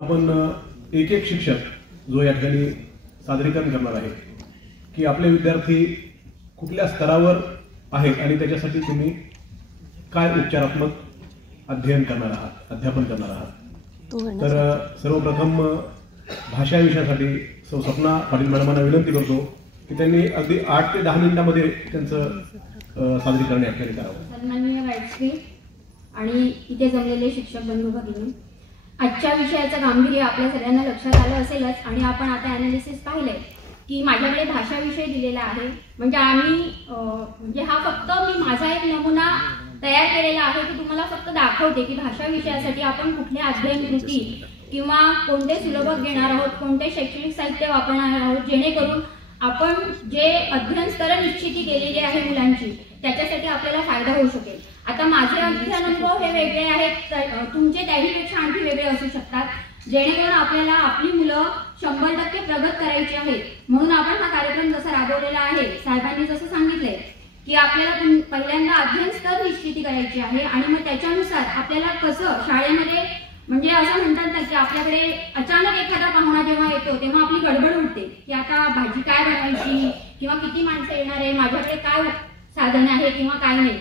आपण एक एक शिक्षक जो या ठिकाणी सादरीकरण करणार आहे की आपले विद्यार्थी कुठल्या स्तरावर आहेत आणि त्याच्यासाठी तुम्ही काय उपचारात्मक अध्ययन करणार आहात, अध्यापन करणार आहात। तर सर्वप्रथम भाषा विषयासाठी सौ सपना पाटील मॅडमांना विनंती करतो की त्यांनी अगदी 8 ते 10 मिनिटांमध्ये त्यांचं सादरीकरण या ठिकाणी करावं। सन्माननीय व्हाईसश्री आणि इथे जमलेले शिक्षक बंधू भगिनी, आजच्या विषयाचं गांभीर्य आपल्या सगळ्यांना लक्षात आलं असेलच आणि आपण आता ॲनालिसिस पाहिलंय की माझ्याकडे भाषा विषय दिलेला आहे। म्हणजे हा फक्त मी माझा एक नमुना तयार केलेला आहे की तुम्हाला फक्त दाखवते की भाषा विषयासाठी आपण कुठल्या अध्ययन कृती किंवा कोणते सिलेबस घेणार आहोत, कोणते शैक्षणिक साहित्य वापरणार आहोत, जेणेकरून आपण जे अध्ययन स्तर निश्चिती केलेली आहे मुलांची त्याच्यासाठी आपल्याला फायदा होऊ शकेल। आता माझे अध्ययन अनुभव हे वेगळे आहेत, तुमचे त्याहीपेक्षा आणखी वेगळे असू शकतात, जेणेकरून आपल्याला आपली मुलं 100% प्रगत करायची आहेत। म्हणून आपण हा कार्यक्रम जसा राबवलेला आहे, साहेबांनी जसं सांगितलंय की आपल्याला पहिल्यांदा अध्ययन स्तर निश्चिती करायची आहे आणि मग त्याच्यानुसार आपल्याला कसं शाळेमध्ये म्हणजे असं म्हणतात ना की आपल्याकडे अचानक एखादा पाहुणा जेव्हा येतो तेव्हा आपली गडबड उडते की आता भाजी काय बनवायची किंवा किती माणसं येणार आहे, माझ्याकडे काय साधन आहे किंवा काय नाही।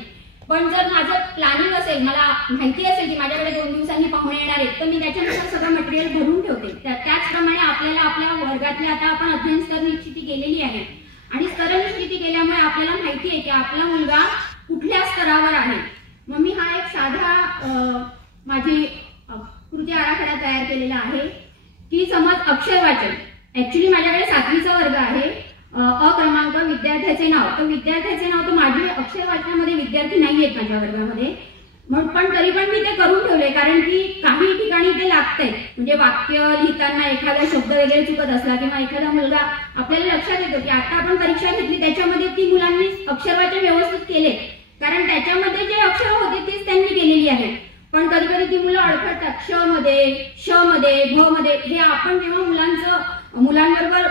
पण जर माझं प्लॅनिंग असेल, मला माहिती असेल की माझ्याकडे 2 दिवसांनी पाहुणे येणार आहेत, तर मी त्याच्यानुसार सगळं मटेरियल भरून ठेवते। त्याचप्रमाणे आपल्याला आपल्या वर्गातली आता आपण अध्ययन स्तर निश्चिती केलेली आहे आणि स्तर निश्चिती केल्यामुळे आपल्याला माहिती आहे की आपला मुलगा कुठल्या स्तरावर आहे। मग मी हा एक साधा माझी कृती आराखडा तयार केलेला आहे की समज अक्षर वाचन। ऍक्च्युली माझ्याकडे 7वीचा वर्ग आहे, अ क्रमांक विद्यार्थ्याचे नाव, तर विद्यार्थ्याचे नाव तर माझे अक्षर वाचनामध्ये विद्यार्थी नाही आहेत माझ्या वर्गामध्ये, पण तरी पण मी ते करून ठेवले कारण की काही ठिकाणी ते लागतंय। म्हणजे वाक्य लिहिताना एखादा शब्द वगैरे चुकत असला किंवा एखादा मुलगा आपल्याला लक्षात येतो की आता आपण परीक्षा घेतली त्याच्यामध्ये ती मुलांनी अक्षर वाचन व्यवस्थित केले कारण त्याच्यामध्ये जे अक्षर होते तेच त्यांनी केलेली आहे। पण कधी कधी ती मुलं अडखळतात श मध्ये, श मध्ये, भ मध्ये। हे आपण जेव्हा मुलांबरोबर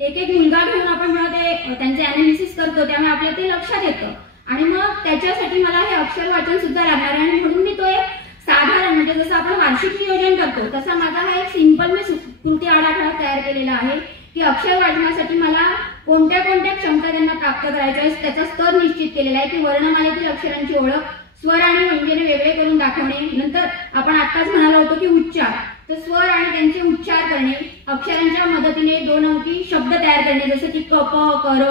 एक एक मुलगा घेऊन आपण जेव्हा ते त्यांचे ॲनालिसिस करतो त्यामुळे आपल्याला ते लक्षात येतं आणि मग त्याच्यासाठी मला हे अक्षर वाचन सुद्धा लागणार आहे आणि म्हणून मी तो एक साधारण म्हणजे जसं आपण वार्षिक नियोजन करतो तसा माझा हा एक सिंपल मी कृती आराखडा तयार केलेला आहे की अक्षर वाचनासाठी मला कोणत्या कोणत्या क्षमता त्यांना प्राप्त करायच्या आहेत त्याचा स्तर निश्चित केलेला आहे की वर्णमालेतील अक्षरांची ओळख, स्वर आणि व्यंजने वेगळे करून दाखवणे, नंतर आपण आत्ताच म्हणालो होतो की उच्चार, तर स्वर आणि त्यांचे उच्चार करणे, अक्षरांच्या मदतीने 2 अंकी शब्द तयार करणे जसं की कप, कर,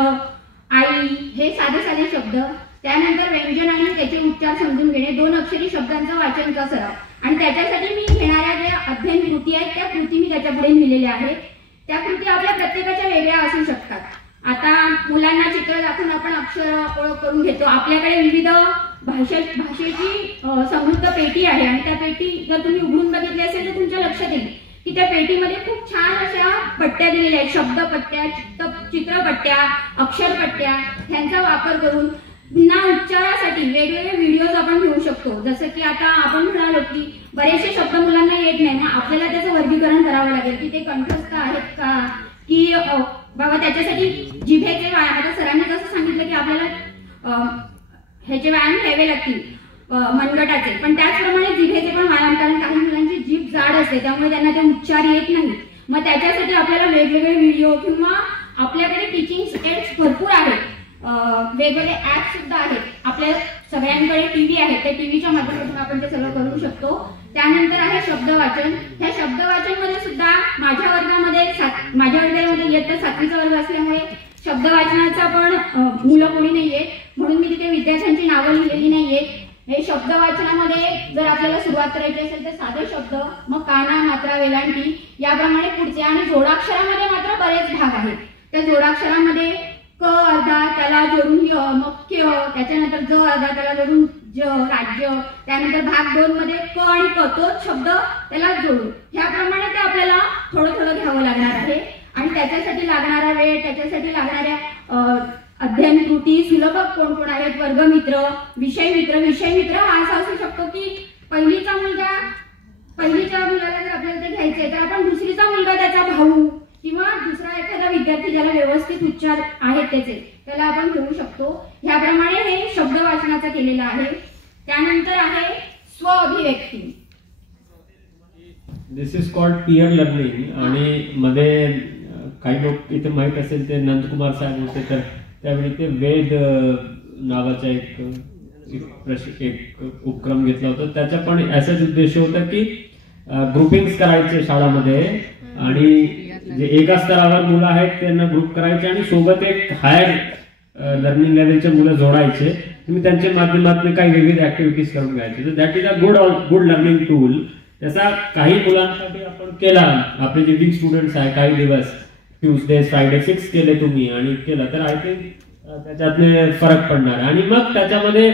आई हे साधे साधे शब्द, त्यानंतर व्यंजन आणि त्याचे उच्चार समजून घेणे, 2 अक्षरी शब्दांचं वाचनचा सराव आणि त्याच्यासाठी मी घेणाऱ्या ज्या अध्ययन कृती आहेत त्या कृती मी त्याच्या पुढे लिहिलेल्या आहेत। त्या कृती आपल्या प्रत्येकाच्या वेगळ्या असू शकतात। आता मुलांना चित्र दाखवून आपण अक्षर ओळख करून घेतो, आपल्याकडे विविध भाषेची समृद्ध पेटी आहे आणि त्या पेटी जर तुम्ही उघडून बघितली असेल तर तुमच्या लक्षात येईल की त्या पेटीमध्ये खूप छान अशा पट्ट्या दिलेल्या आहेत, शब्दपट्ट्या, चित्रपट्ट्या, अक्षरपट्ट्या, ह्यांचा वापर करून पुन्हा उच्चारासाठी वेगवेगळे व्हिडिओज आपण घेऊ शकतो। जसं की आता आपण म्हणालो की बरेचसे शब्द मुलांना येत नाही, मग आपल्याला त्याचं वर्गीकरण करावं लागेल की ते कंठस्थ आहेत का की बाबा त्याच्यासाठी जिभेचे व्यायाम, आता सरांनी जसं सांगितलं की आपल्याला ह्याचे व्यायाम घ्यावे लागतील मनगटाचे, पण त्याचप्रमाणे जिभेचे पण व्यायाम, कारण काही मुलांची जीभ जाड असते त्यामुळे त्यांना ते उच्चार येत नाही। मग त्याच्यासाठी आपल्याला वेगवेगळे व्हिडिओ किंवा आपल्याकडे टीचिंग एड्स भरपूर आहेत, वेगवेगळे ऍप सुद्धा आहेत, आपल्या सगळ्यांकडे टीव्ही आहे, त्या टीव्हीच्या माध्यमातून आपण ते सगळं करू शकतो। त्यानंतर आहे शब्द वाचन। ह्या शब्द वाचन मध्ये सुद्धा माझ्या वर्गामध्ये इयत्ता 7वीचा वर्ग असल्यामुळे शब्द वाचनाचा पण मुलं कोणी नाहीये, म्हणून मी तिथे विद्यार्थ्यांची नावं लिहिलेली नाहीये। हे शब्द वाचनामध्ये जर आपल्याला सुरुवात करायची असेल तर साधे शब्द, मग काना, मात्रा, वेलांटी याप्रमाणे पुढचे, आणि जोडाक्षरामध्ये मात्र बरेच भाग आहेत। त्या जोडाक्षरामध्ये क अर्धा त्याला जोडून य, मग क्य, त्याच्यानंतर ज अर्धा त्याला जोडून ज, राज्य, त्यानंतर भाग 2 मध्ये क आणि क तोच शब्द त्याला जोडून, ह्याप्रमाणे ते आपल्याला थोडं थोडं घ्यावं लागणार आहे आणि त्याच्यासाठी लागणारा वेळ, त्याच्यासाठी लागणाऱ्या अध्ययन कृती, सुलभक कोण कोण आहेत, वर्गमित्र, विषय मित्र हा असा असू शकतो की पहिलीच्या मुलाला जर आपल्याला ते घ्यायचंय तर आपण दुसरीचा मुलगा, त्याचा भाऊ किंवा दुसरा एखादा विद्यार्थी ज्याला व्यवस्थित उच्चार आहेत त्याचे, त्याला आपण घेऊ शकतो। ह्याप्रमाणे हे शब्द वाचनाचं केलेलं आहे। त्यानंतर आहे स्व अभिव्यक्ती। दिस इज कॉल्ड पियर लर्निंग. आणि मध्ये काही लोक इथे माहीत असेल ते नंदकुमार साहेब होते, तर त्यावेळी ते वेद नावाचा एक उपक्रम घेतला होता. त्याचा पण असाच उद्देश होता की ग्रुपिंग्स करायचे शाळामध्ये आणि जे एका स्तरावर मुलं आहेत त्यांना ग्रुप करायचे आणि सोबत एक हायर लर्निंग लेवलचे मुलं जोडायचे. तुम्ही त्यांच्या माध्यमातून काही विविध ऍक्टिव्हिटीज करून घ्यायचे. तर that is a good learning tool. त्याचा काही मुलांसाठी आपण केला. आपले जे वीक स्टुडंट्स आहे काही दिवस ट्यूजडे फ्रायडे फिक्स केले तुम्ही आणि केलं तर आय थिंक त्याच्यातले फरक पडणार. आणि मग त्याच्यामध्ये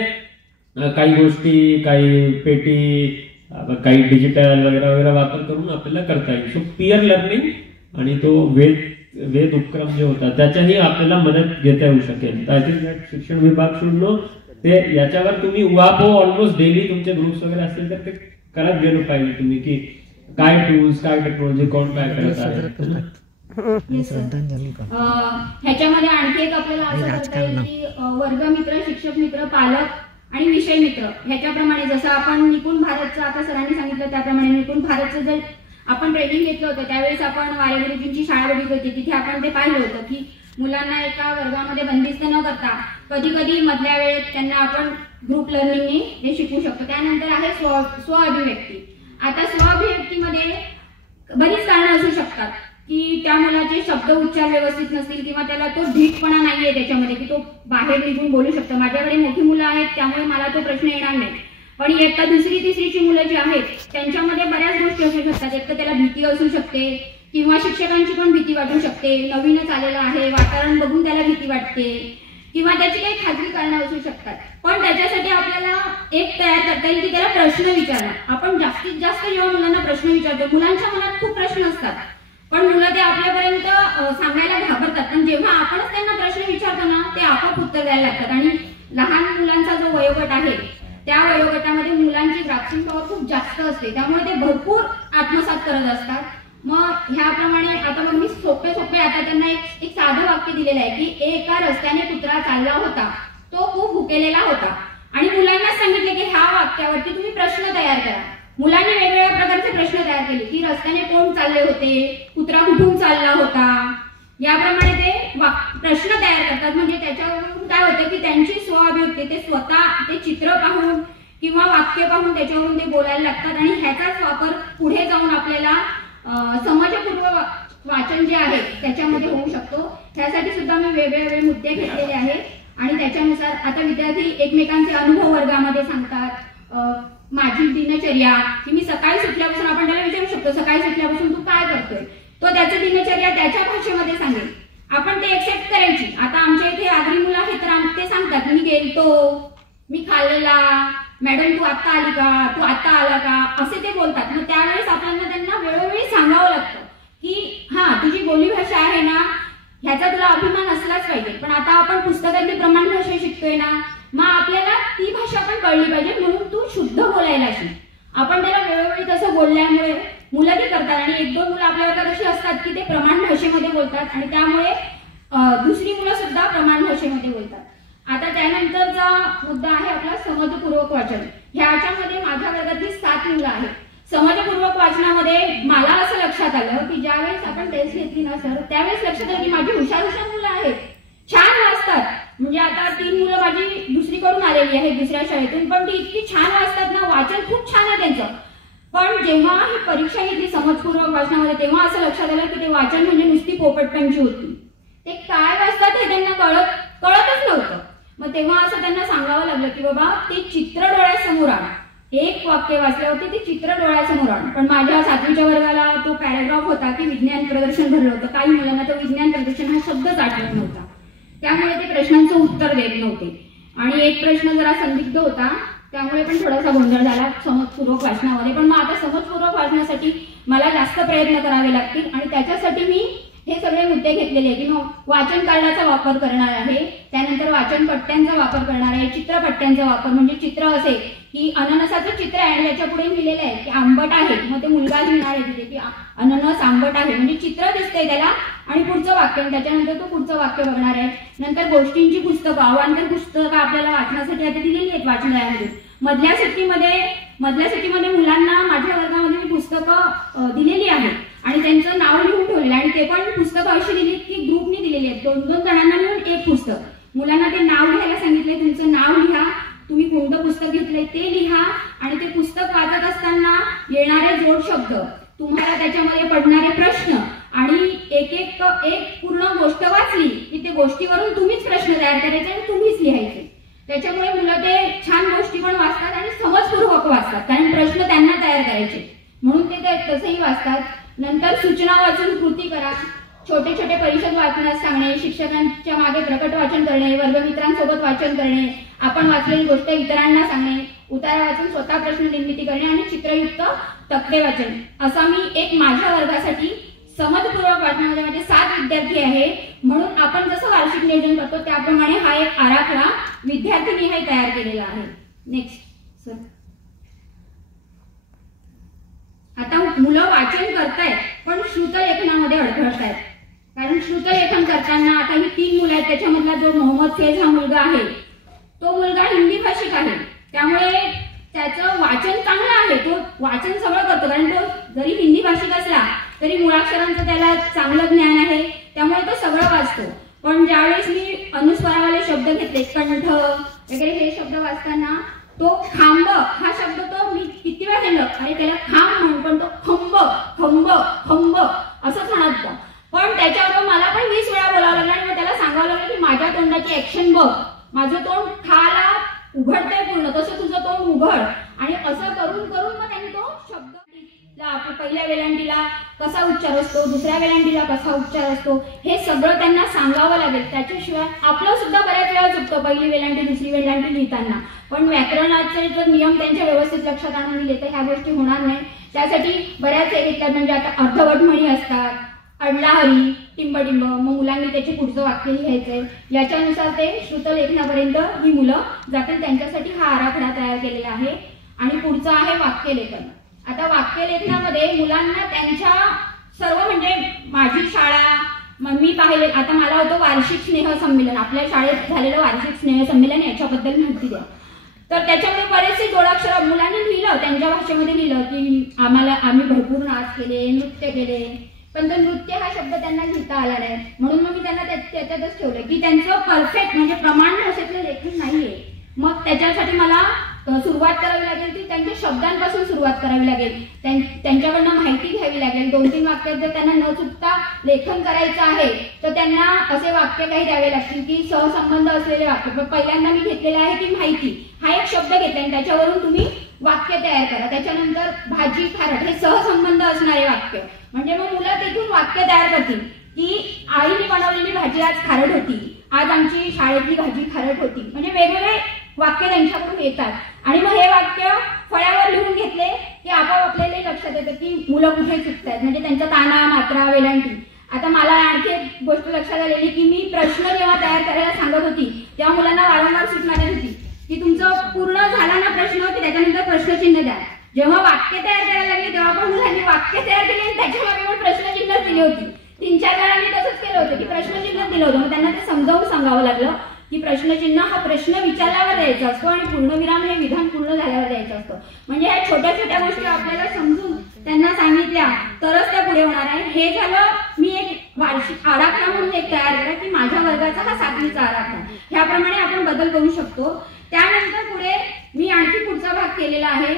काही गोष्टी, काही पेटी, काही डिजिटल वगैरे वगैरे वापर करून आपल्याला करता येईल. सो पियर लर्निंग आणि तो वेद उपक्रम जे होता त्याच्याही आपल्याला मदत घेता येऊ शकेल. आय थिंक दॅट शिक्षण विभाग शुड नो ते. याच्यावर तुम्ही उहापो ऑलमोस्ट डेली तुमचे ग्रुप्स वगैरे असतील तर ते करत गेलो पाहिजे तुम्ही की काय टूल्स, काय टेक्नॉलॉजी, कोण काय करत आहे. ह्याच्यामध्ये आणखी एक आपल्याला असं करता येईल की वर्गमित्र, शिक्षक मित्र, पालक आणि विषय मित्र ह्याच्याप्रमाणे जसं आपण निपुण भारतचं आता सरांनी सांगितलं त्याप्रमाणे निपुण भारतचं जर आपण ट्रेनिंग घेतलं होतं त्यावेळेस आपण वारे गुरुजींची शाळा बघितली होती. तिथे आपण ते पाहिलं होतं की मुलांना एका वर्गामध्ये बंदिस्त न करता कधी कधी मधल्या वेळेत त्यांना आपण ग्रुप लर्निंगने हे शिकवू शकतो. त्यानंतर आहे स्वअभिव्यक्ती. आता स्वअभिव्यक्तीमध्ये बरीच कारणं असू शकतात की त्या मुलाचे शब्द उच्चार व्यवस्थित नसतील किंवा त्याला तो धीटपणा नाहीये त्याच्यामध्ये की तो बाहेर निघून बोलू शकतो. माझ्याकडे मोठी मुलं आहेत त्यामुळे मला तो प्रश्न येणार नाही. पण इयत्ता दुसरी तिसरीची मुलं जी आहेत त्यांच्यामध्ये बऱ्याच गोष्टी असू शकतात. एक तर त्याला भीती असू शकते किंवा शिक्षकांची पण भीती वाटू शकते. नवीनच आलेलं आहे, वातावरण बघून त्याला भीती वाटते किंवा त्याची काही खाजगी कारणं असू शकतात. पण त्याच्यासाठी आपल्याला एक तयार करता येईल की त्याला प्रश्न विचारणं. आपण जास्तीत जास्त जेव्हा मुलांना प्रश्न विचारतो, मुलांच्या मनात खूप प्रश्न असतात पण मुलं ते आपल्यापर्यंत सांगायला घाबरतात. पण जेव्हा आपणच त्यांना प्रश्न विचारतो ना ते आपोआप उत्तर द्यायला लागतात. आणि लहान मुलांचा जो वयोगट आहे त्या वयोगटामध्ये मुलांची ग्रास्पिंग पॉवर खूप जास्त असते त्यामुळे ते भरपूर आत्मसात करत असतात. मग ह्याप्रमाणे आता मग मी सोपे आता त्यांना एक साधं वाक्य दिलेलं आहे की एका रस्त्याने कुत्रा चालला होता, तो खूप भुकेलेला होता. आणि मुलांना सांगितले की ह्या वाक्यावरती तुम्ही प्रश्न तयार करा. मुलांनी वेगवेगळ्या प्रकारचे प्रश्न तयार केले की रस्त्याने कोण चालले होते, कुत्रा कुठून चालला होता, याप्रमाणे ते प्रश्न तयार करतात. म्हणजे त्याच्यावरून काय होतं की त्यांची स्वअभिव्यक्ती ते स्वतः ते चित्र पाहून किंवा वाक्य पाहून त्याच्यावरून ते बोलायला लागतात. आणि ह्याचाच वापर पुढे जाऊन आपल्याला समाजपूर्व वाचन जे आहे त्याच्यामध्ये होऊ शकतो. त्यासाठी सुद्धा मी वेगवेगळे मुद्दे घेतलेले आहेत आणि त्याच्यानुसार आता विद्यार्थी एकमेकांचे अनुभव वर्गामध्ये सांगतात. माझी दिनचर्या की मी सकाळी सुटल्यापासून आपण त्याला विचारू शकतो सकाळी सुटल्यापासून तू काय करतोय, तो त्याची दिनचर्या त्याच्या भाषेमध्ये सांगेल. आपण ते एक्सेप्ट करायची. आता आमच्या इथे आगरी मुलं आहेत तर ते सांगतात मी गेलतो, मी खाल्लेला, मॅडम तू आता आली का, तू आता आला का, असे ते बोलतात. मग त्यावेळेस आपल्याला त्यांना वेळोवेळी सांगावं लागतं की हा तुझी बोली भाषा आहे ना ह्याचा तुला अभिमान असलाच पाहिजे. पण आता आपण पुस्तकातली प्रमाण भाषा शिकतोय ना मग आपल्याला ती भाषा पण कळली पाहिजे म्हणून तू शुद्ध बोलायला शिक. आपण त्याला वेळोवेळी तसं बोलल्यामुळे मुलं ते करतात. आणि एक दोन मुलं आपल्या वर्गात अशी असतात की ते प्रमाण भाषेमध्ये बोलतात आणि त्यामुळे दुसरी मुलं सुद्धा प्रमाण भाषेमध्ये बोलतात. आता त्यानंतरचा मुद्दा आहे आपला समजपूर्वक वाचन. ह्याच्यामध्ये माझ्या वर्गातली 7 मुलं आहेत. समजपूर्वक वाचनामध्ये मला असं लक्षात आलं की ज्यावेळेस आपण टेस्ट घेतली ना सर त्यावेळेस लक्षात आलं की माझी हुशार मुलं आहेत, छान वाचतात. म्हणजे आता 3 मुलं माझी दुसरीकडून आलेली आहेत दुसऱ्या शाळेतून पण ती इतकी छान वाचतात ना, वाचन खूप छान आहे त्यांचं. पण जेव्हा ही परीक्षा घेतली समजपूर्वक वाचनामध्ये तेव्हा असं लक्षात आलं की ते वाचन म्हणजे नुसती पोपटपंची होती. ते काय वाचतात हे त्यांना कळतच नव्हतं. मग तेव्हा असं त्यांना सांगावं लागलं की बाबा ते चित्र डोळ्यासमोर आण. एक वाक्य वाचल्यावरती ते चित्र डोळ्यासमोर आण. पण माझ्या 7वीच्या वर्गाला तो पॅराग्राफ होता की विज्ञान प्रदर्शन भरलं होतं. काही मुलांना तो विज्ञान प्रदर्शन हा शब्दच आठवत नव्हता त्यामुळे ते प्रश्नांचं उत्तर देत नव्हते. आणि एक प्रश्न जरा संदिग्ध होता त्यामुळे पण थोडासा गोंधळ झाला समजपूर्वक वाचनामध्ये. पण मग आता समजपूर्वक वाचण्यासाठी मला जास्त प्रयत्न करावे लागतील आणि त्याच्यासाठी मी हे सगळे मुद्दे घेतलेले आहे की मग वाचन कार्डाचा वापर करणार आहे, त्यानंतर वाचन पट्ट्यांचा वापर करणार आहे, चित्रपट्ट्यांचा वापर म्हणजे चित्र असे की अननसाचं चित्र आहे आणि याच्या पुढे लिहिलेलं आहे की आंबट आहे. मग ते मुलगा लिहिणार आहे तिथे की अननस आंबट आहे म्हणजे चित्र दिसतंय त्याला आणि पुढचं वाक्य त्याच्यानंतर तो पुढचं वाक्य बघणार आहे. नंतर गोष्टींची पुस्तकं अवांतर पुस्तकं आपल्याला वाचण्यासाठी आता दिलेली आहेत वाचनालयामध्ये. मधल्या सुट्टीमध्ये मुलांना माझ्या वर्गामध्ये मी पुस्तकं दिलेली आहेत आणि त्यांचं नाव लिहून ठेवलेलं आणि ते पण पुस्तकं अशी दिलीत की ग्रुपनी दिलेली आहेत, 2-2 जणांना मिळून एक पुस्तक. मुलांना ते नाव लिहायला सांगितलंय, तुमचं नाव लिहा, तुम्ही कोणतं पुस्तक घेतलंय ते लिहा आणि ते पुस्तक वाचत असताना येणारे जोड शब्द, तुम्हाला त्याच्यामध्ये पडणारे प्रश्न आणि एक पूर्ण गोष्ट वाचली की ते गोष्टीवरून तुम्हीच प्रश्न तयार करायचे आणि तुम्हीच लिहायचे. त्याच्यामुळे मुलं ते छान गोष्टी पण वाचतात आणि समजपूर्वक वाचतात, कारण प्रश्न त्यांना तयार करायचे म्हणून ते तसंही वाचतात. नंतर सूचना वाचून कृती करा, छोटे छोटे परिषद वाचण्यास सांगणे, शिक्षकांच्या मागे प्रकट वाचन करणे, वर्गमित्रांसोबत वाचन करणे, आपण वाचलेली गोष्ट इतरांना सांगणे, उतारा वाचून स्वतः प्रश्न निर्मिती करणे आणि चित्रयुक्त तक्ते वाचन. असा मी एक माझ्या वर्गासाठी समजपूर्वक वाचनामध्ये माझे 7 विद्यार्थी आहे म्हणून आपण जसं वार्षिक नियोजन करतो त्याप्रमाणे हा एक आराखडा विद्यार्थ्यांनी तयार केलेला आहे. Next sir. आता मुलं वाचन करतायत पण श्रुतलेखनामध्ये अडखळतायत, कारण श्रुतलेखन करताना आता ही 3 मुलं आहेत, त्याच्यामधला जो मोहम्मद फैज हा मुलगा आहे तो मुलगा हिंदी भाषिक आहे, त्यामुळे त्याचं वाचन चांगलं आहे, तो वाचन सगळं करतो, कारण तो जरी हिंदी भाषिक असला तरी मुळाक्षरांचं त्याला चांगलं ज्ञान आहे, त्यामुळे तो सगळं वाचतो. पण ज्यावेळेस मी अनुस्वारावाले शब्द घेतले, कंठ वगैरे हे शब्द वाचताना तो खांब हा शब्द तो मी किती वेळा केलं आणि त्याला खांब म्हणून, पण तो खंब खंब खंब असंच म्हणत होता. पण त्याच्यावर मला पण 20 वेळा बोलावं लागलं आणि मग त्याला सांगावं लागलं की माझ्या तोंडाची ऍक्शन बघ, माझं तोंड खाला उघडतंय पूर्ण, तसं तुझं तोंड उघड. आणि असं करून करून मग त्यांनी तो शब्द पहिल्या वेलांटीला कसा उच्चार असतो, दुसऱ्या वेलांटीला कसा उच्चार असतो हे सगळं त्यांना सांगावं लागेल. त्याच्याशिवाय आपलं सुद्धा बऱ्याच वेळा चुकतं पहिली वेलांटी दुसरी वेलांटी लिहिताना, पण व्याकरणाचे जर नियम त्यांच्या व्यवस्थित लक्षात आणून दिले तर ह्या गोष्टी होणार नाही. त्यासाठी बऱ्याच हे घेतल्यात, म्हणजे आता अर्धवट म्हणी असतात, अडलाहरी, टिंबटिंब, मग मुलांनी त्याचे पुढचं वाक्य लिहायचंय, याच्यानुसार ते श्रुतलेखनापर्यंत ही मुलं जातील. त्यांच्यासाठी हा आराखडा तयार केलेला आहे. आणि पुढचं आहे वाक्यलेखन. आता वाक्यलेखनामध्ये मुलांना त्यांच्या सर्व, म्हणजे माझी शाळा, मी पाहिले, आता मला होतं वार्षिक स्नेह संमेलन, आपल्या शाळेत झालेलं वार्षिक स्नेह संमेलन, याच्याबद्दल माहिती द्या. तर त्याच्यामध्ये बरेचसे जोडाक्षर मुलांनी लिहिलं, त्यांच्या भाषेमध्ये लिहिलं की आम्ही भरपूर नाच केले, नृत्य केले, पण तो नृत्य हा शब्द त्यांना लिहिता आला नाही, म्हणून मग मी त्यांना त्याच्यातच ठेवलं की त्यांचं परफेक्ट म्हणजे प्रमाण भाषेतलं लेखन नाहीये. मग त्याच्यासाठी मला सुरुवात करावी लागेल की त्यांच्या शब्दांपासून सुरुवात करावी लागेल, त्यांच्याकडनं माहिती घ्यावी लागेल. 2-3 वाक्यात जर त्यांना न चुकता लेखन करायचं आहे तर त्यांना असे वाक्य काही द्यावे लागतील की सहसंबंध असलेले वाक्य. पहिल्यांदा मी घेतलेलं आहे की माहिती हा एक शब्द घेतला आणि त्याच्यावरून तुम्ही वाक्य तयार करा. त्याच्यानंतर भाजी, खारट, हे सहसंबंध असणारे वाक्य, म्हणजे मग मुलं तिथून वाक्य तयार करतील की आईने बनवलेली भाजी आज खारट होती, आज आमची शाळेतली भाजी खारट होती, म्हणजे वेगवेगळे वाक्य त्यांच्याकडून येतात. आणि मग हे वाक्य फळ्यावर लिहून घेतले की आपोआप आपल्याला लक्षात येतं की मुलं कुठे चुकतायत, म्हणजे त्यांचा ताना, मात्रा, वेलांटी. आता मला आणखी एक गोष्ट लक्षात आलेली की मी प्रश्न जेव्हा तयार करायला सांगत होती तेव्हा मुलांना वारंवार सूचना देत होती की तुमचं पूर्ण झाला ना प्रश्न की त्याच्यानंतर प्रश्नचिन्ह द्या. जेव्हा वाक्य तयार करायला लागले तेव्हा पण मुलांनी वाक्य तयार केले आणि त्याच्यामागे पण प्रश्नचिन्ह दिली होती. 3-4 वेळा मी तसंच केलं होतं की प्रश्नचिन्ह दिलं होतं, मग त्यांना ते समजावून सांगावं लागलं की प्रश्नचिन्ह हा प्रश्न विचारल्यावर द्यायचा असतो आणि पूर्णविराम हे विधान पूर्ण झाल्यावर द्यायचं असतं. म्हणजे ह्या छोट्या छोट्या गोष्टी आपल्याला समजून त्यांना सांगितल्या तरच त्या पुढे होणार आहे. हे झालं मी एक वार्षिक आराखडा म्हणून एक तयार केला की माझ्या वर्गाचा हा 7वीचा आराखडा, ह्याप्रमाणे आपण बदल करू शकतो. त्यानंतर पुढे मी आणखी पुढचा भाग केलेला आहे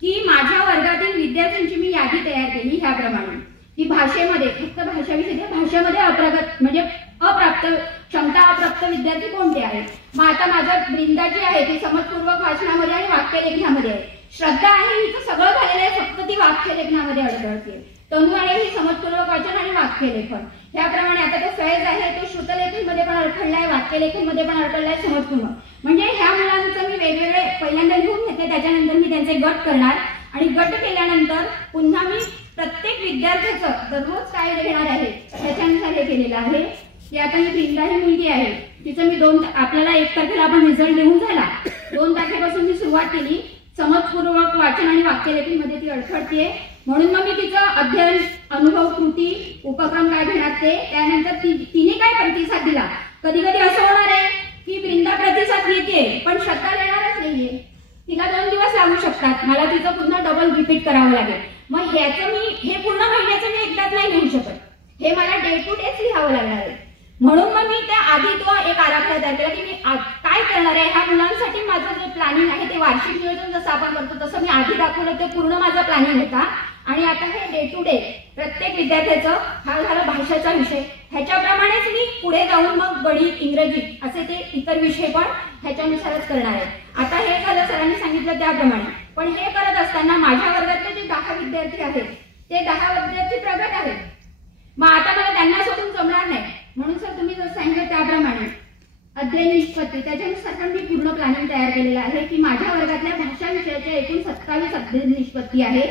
की माझ्या वर्गातील विद्यार्थ्यांची मी यादी तयार केली ह्याप्रमाणे की भाषेमध्ये, फक्त भाषाविषयी, भाषेमध्ये अप्रगत म्हणजे अप्राप्त, क्षमता अप्राप्त विद्यार्थी कोणते आहेत. मग आता माझ्या ब्रिंदा जी आहे ती समजपूर्वक वाचनामध्ये आणि वाक्यलेखनामध्ये आहे. श्रद्धा आहे हिचं सगळं झालेलं आहे, फक्त ती वाक्यलेखनामध्ये अडकळते. तनू आहे ही समजपूर्वक वाचन आणि वाक्यलेखन. ह्याप्रमाणे आता तो फैज आहे तो श्रुतलेखनमध्ये पण अडखळलाय, वाक्यलेखनमध्ये पण अडखळलाय, समजपूर्वक. म्हणजे ह्या मुलांचं मी वेगवेगळे पहिल्यांदा लिहून घेतले, त्याच्यानंतर मी त्यांचे गट करणार आणि गट केल्यानंतर पुन्हा मी प्रत्येक विद्यार्थ्याचं दररोज काय घेणार आहे त्याच्यानुसार हे केलेलं आहे. की आता मी ब्रिंदा ही मुलगी आहे, तिचं मी आपल्याला 1 तारखेला आपण रिझल्ट लिहून झाला, 2 तारखेपासून मी सुरुवात केली. समजपूर्वक वाचन आणि वाक्यलेखनमध्ये ती अडखळते, म्हणून मग मी तिचं अध्ययन, अनुभव, कृती, उपक्रम काय घेणार ते, त्यानंतर तिने काय प्रतिसाद दिला. कधी कधी असं होणार आहे की ब्रिंदा प्रतिसाद देते पण श्रद्धा देणारच नाहीये, तिला 2 दिवस लागू शकतात, मला तिचं पुन्हा डबल रिपीट करावं लागेल. मग ह्याचं मी हे पूर्ण महिन्याचं मी एकदाच नाही लिहू शकत, हे मला डे टू डेच लिहावं लागणार आहे. म्हणून मग मी त्या आधी तो एक आराखडा तयार केला की मी काय करणार आहे. ह्या मुलांसाठी माझं जे प्लॅनिंग आहे ते वार्षिक नियोजन जसं आपण करतो तसं मी आधी दाखवलं, ते पूर्ण माझा प्लॅनिंग होता. आणि आता हे डे टू डे प्रत्येक विद्यार्थ्याचं, हा झाला भाषेचा विषय, ह्याच्याप्रमाणेच मी पुढे जाऊन मग गणित, इंग्रजी असे ते इतर विषय पण ह्याच्यानुसारच करणार आहे. आता हे झालं सरांनी सांगितलं त्याप्रमाणे. पण हे करत असताना माझ्या वर्गातले जे 10 विद्यार्थी आहेत ते 10 विद्यार्थी प्रगत आहेत. मग आता मला त्यांना सोडून जमणार नाही. म्हणून सर तुम्ही जसं सांगितलं त्याप्रमाणे अध्ययन निष्पत्ती त्याच्यानुसार पण मी पूर्ण प्लॅनिंग तयार केलेलं आहे की माझ्या वर्गातल्या भाषा विषयाच्या एकूण 27 अध्ययन निष्पत्ती आहे.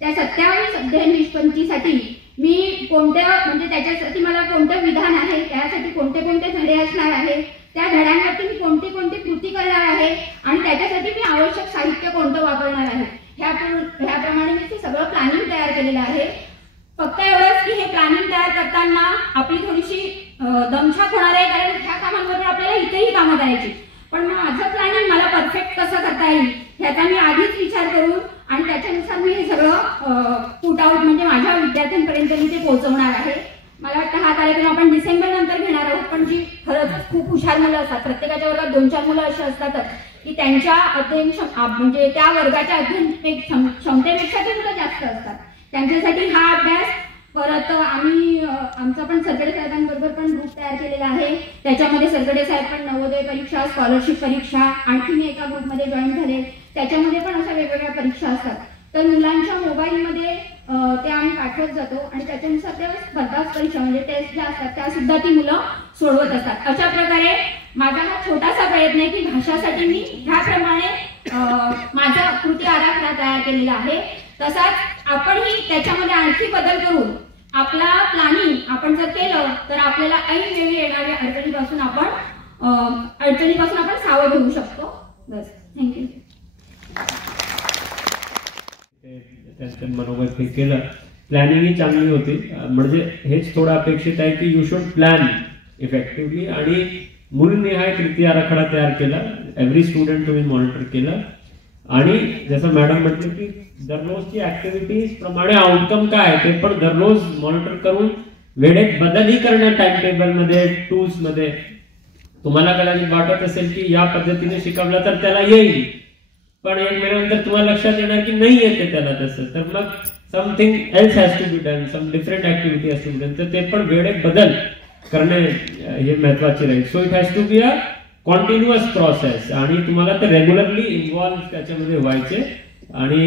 त्या 27 अध्ययन निष्पत्तीसाठी मी कोणत्या, म्हणजे त्याच्यासाठी मला कोणतं विधान आहे, त्यासाठी कोणते कोणते धडे असणार आहे, त्या धड्यांवरती मी कोणती कोणती कृती करणार आहे आणि त्याच्यासाठी मी आवश्यक साहित्य कोणतं वापरणार आहे, ह्याप्रमाणे मी ते सगळं प्लॅनिंग तयार केलेलं आहे. फक्त एवढंच की हे प्लॅनिंग तयार करताना आपली थोडीशी दमछाक होणार आहे, कारण ह्या कामांबरोबर आपल्याला इथेही कामं करायची. पण माझं प्लॅनिंग मला परफेक्ट कसं करता येईल ह्याचा मी आधीच विचार करून आणि त्याच्यानुसार मी हे सगळं पुट आउट म्हणजे माझ्या विद्यार्थ्यांपर्यंत मी ते पोहोचवणार आहे. मला वाटतं हा कार्यक्रम आपण डिसेंबर नंतर घेणार आहोत. पण जी खरंच खूप हुशार मुलं असतात, प्रत्येकाच्या वर्गात 2-4 मुलं अशी असतातच की त्यांच्या अध्ययन म्हणजे त्या वर्गाच्या अध्ययन क्षमतेपेक्षा ती मुलं जास्त असतात. त्यांच्यासाठी हा अभ्यास परत आम्ही आमचा पण सरकडे साहेबांबरोबर पण ग्रुप तयार केलेला आहे. त्याच्यामध्ये सरकडे साहेब पण नवोदय परीक्षा, स्कॉलरशिप परीक्षा, आणखी एका ग्रुपमध्ये जॉईन झाले. त्याच्यामध्ये पण अशा वेगवेगळ्या परीक्षा असतात. तर मुलांच्या मोबाईलमध्ये ते आम्ही पाठवत जातो आणि त्याच्यानुसार त्या स्पर्धा परीक्षा म्हणजे टेस्ट ज्या असतात त्या सुद्धा ती मुलं सोडवत असतात. अशा प्रकारे माझा हा छोटासा प्रयत्न आहे की भाषासाठी मी ह्याप्रमाणे माझा कृती आराखडा तयार केलेला आहे. तसाच आपणही त्याच्यामध्ये आणखी बदल करून आपला प्लॅनिंग आपण जर केलं तर आपल्याला ऐनवेळी येणाऱ्या अडचणीपासून आपण सावध होऊ शकतो. बस, थँक्यू. त्यांचं मनोगत हे केलं. प्लॅनिंग ही चांगली होती. म्हणजे हेच थोडं अपेक्षित आहे की यू शुड प्लॅन इफेक्टिव्हली आणि मूलनिहाय कृती आराखडा तयार केला. एव्हरी स्टुडंट तुम्ही मॉनिटर केलं आणि जसं मॅडम म्हटलं की दररोजची ऍक्टिव्हिटीज प्रमाणे आउटकम काय ते पण दररोज मॉनिटर करून वेळेत बदलही करणं टाइम टेबल मध्ये, टूल्स मध्ये. तुम्हाला कदाचित वाटत असेल की या पद्धतीने शिकवलं तर त्याला येईल, पण 1 महिन्यानंतर तुम्हाला लक्षात येणार की नाही येते त्याला तसं, तर मग something else has to be done, some different activity has to be done. तर ते पण वेळेत बदल करणे हे महत्वाचे राहील. So it has to be a continuous process आणि तुम्हाला ते रेग्युलरली इन्व्हॉल्व त्याच्यामध्ये व्हायचे आणि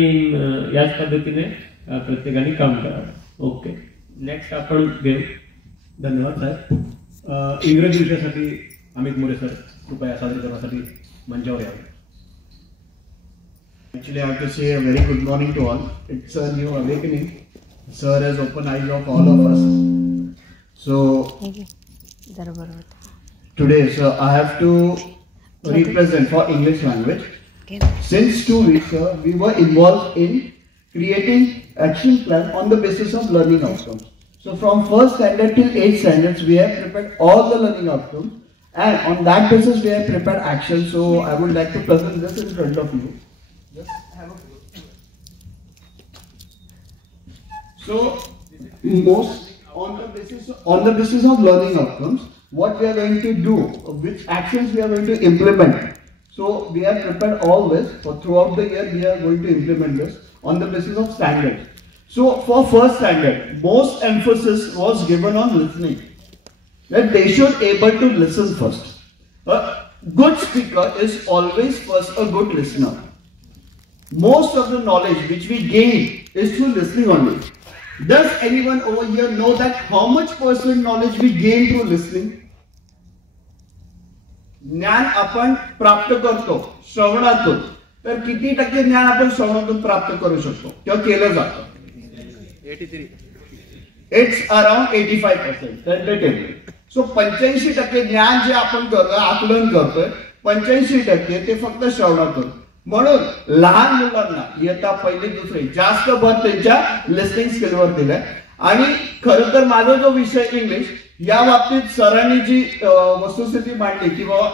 याच पद्धतीने प्रत्येकाने काम करावं. ओके, नेक्स्ट आपण घेऊ. धन्यवाद साहेब. इंग्रजी विषयासाठी अमित मोरे सर कृपया सादरीकरणासाठी मंचावर यावे. Actually, I have to say a very good morning to all. It's a new awakening. Sir has opened eyes of all of us. So today, sir, I have to represent for English language. Since 2 weeks, sir, we were involved in creating action plan on the basis of learning outcomes. So from 1st standard till 8th standards, we have prepared all the learning outcomes, and on that basis, we have prepared action. So I would like to present this in front of you. Just have a look. So most on the basis of learning outcomes, what we are going to do, which actions we are going to implement. So we have prepared all this. For throughout the year, we are going to implement this on the basis of standards. So for 1st standard, most emphasis was given on listening. That they should able to listen first. A good speaker is always first a good listener. Most of the knowledge which we gain is through listening only. Does anyone over here know that how much % knowledge we gain through listening? ज्ञान आपण प्राप्त करतो श्रवणातून, तर किती टक्के ज्ञान आपण श्रवणातून प्राप्त करू शकतो किंवा केलं जातं? 83. It's around 85%. टेंटेटिव्हली. सो 85% ज्ञान जे आपण करतो, आकलन करतोय, 85% ते फक्त श्रवणातून. म्हणून लहान मुलांना इयत्ता 1ली 2री जास्त भर त्यांच्या लिस्निंग स्किलवर दिलाय. आणि खरं तर माझा जो विषय इंग्लिश, या बाबतीत सरांनी जी वस्तुस्थिती मांडली की बाबा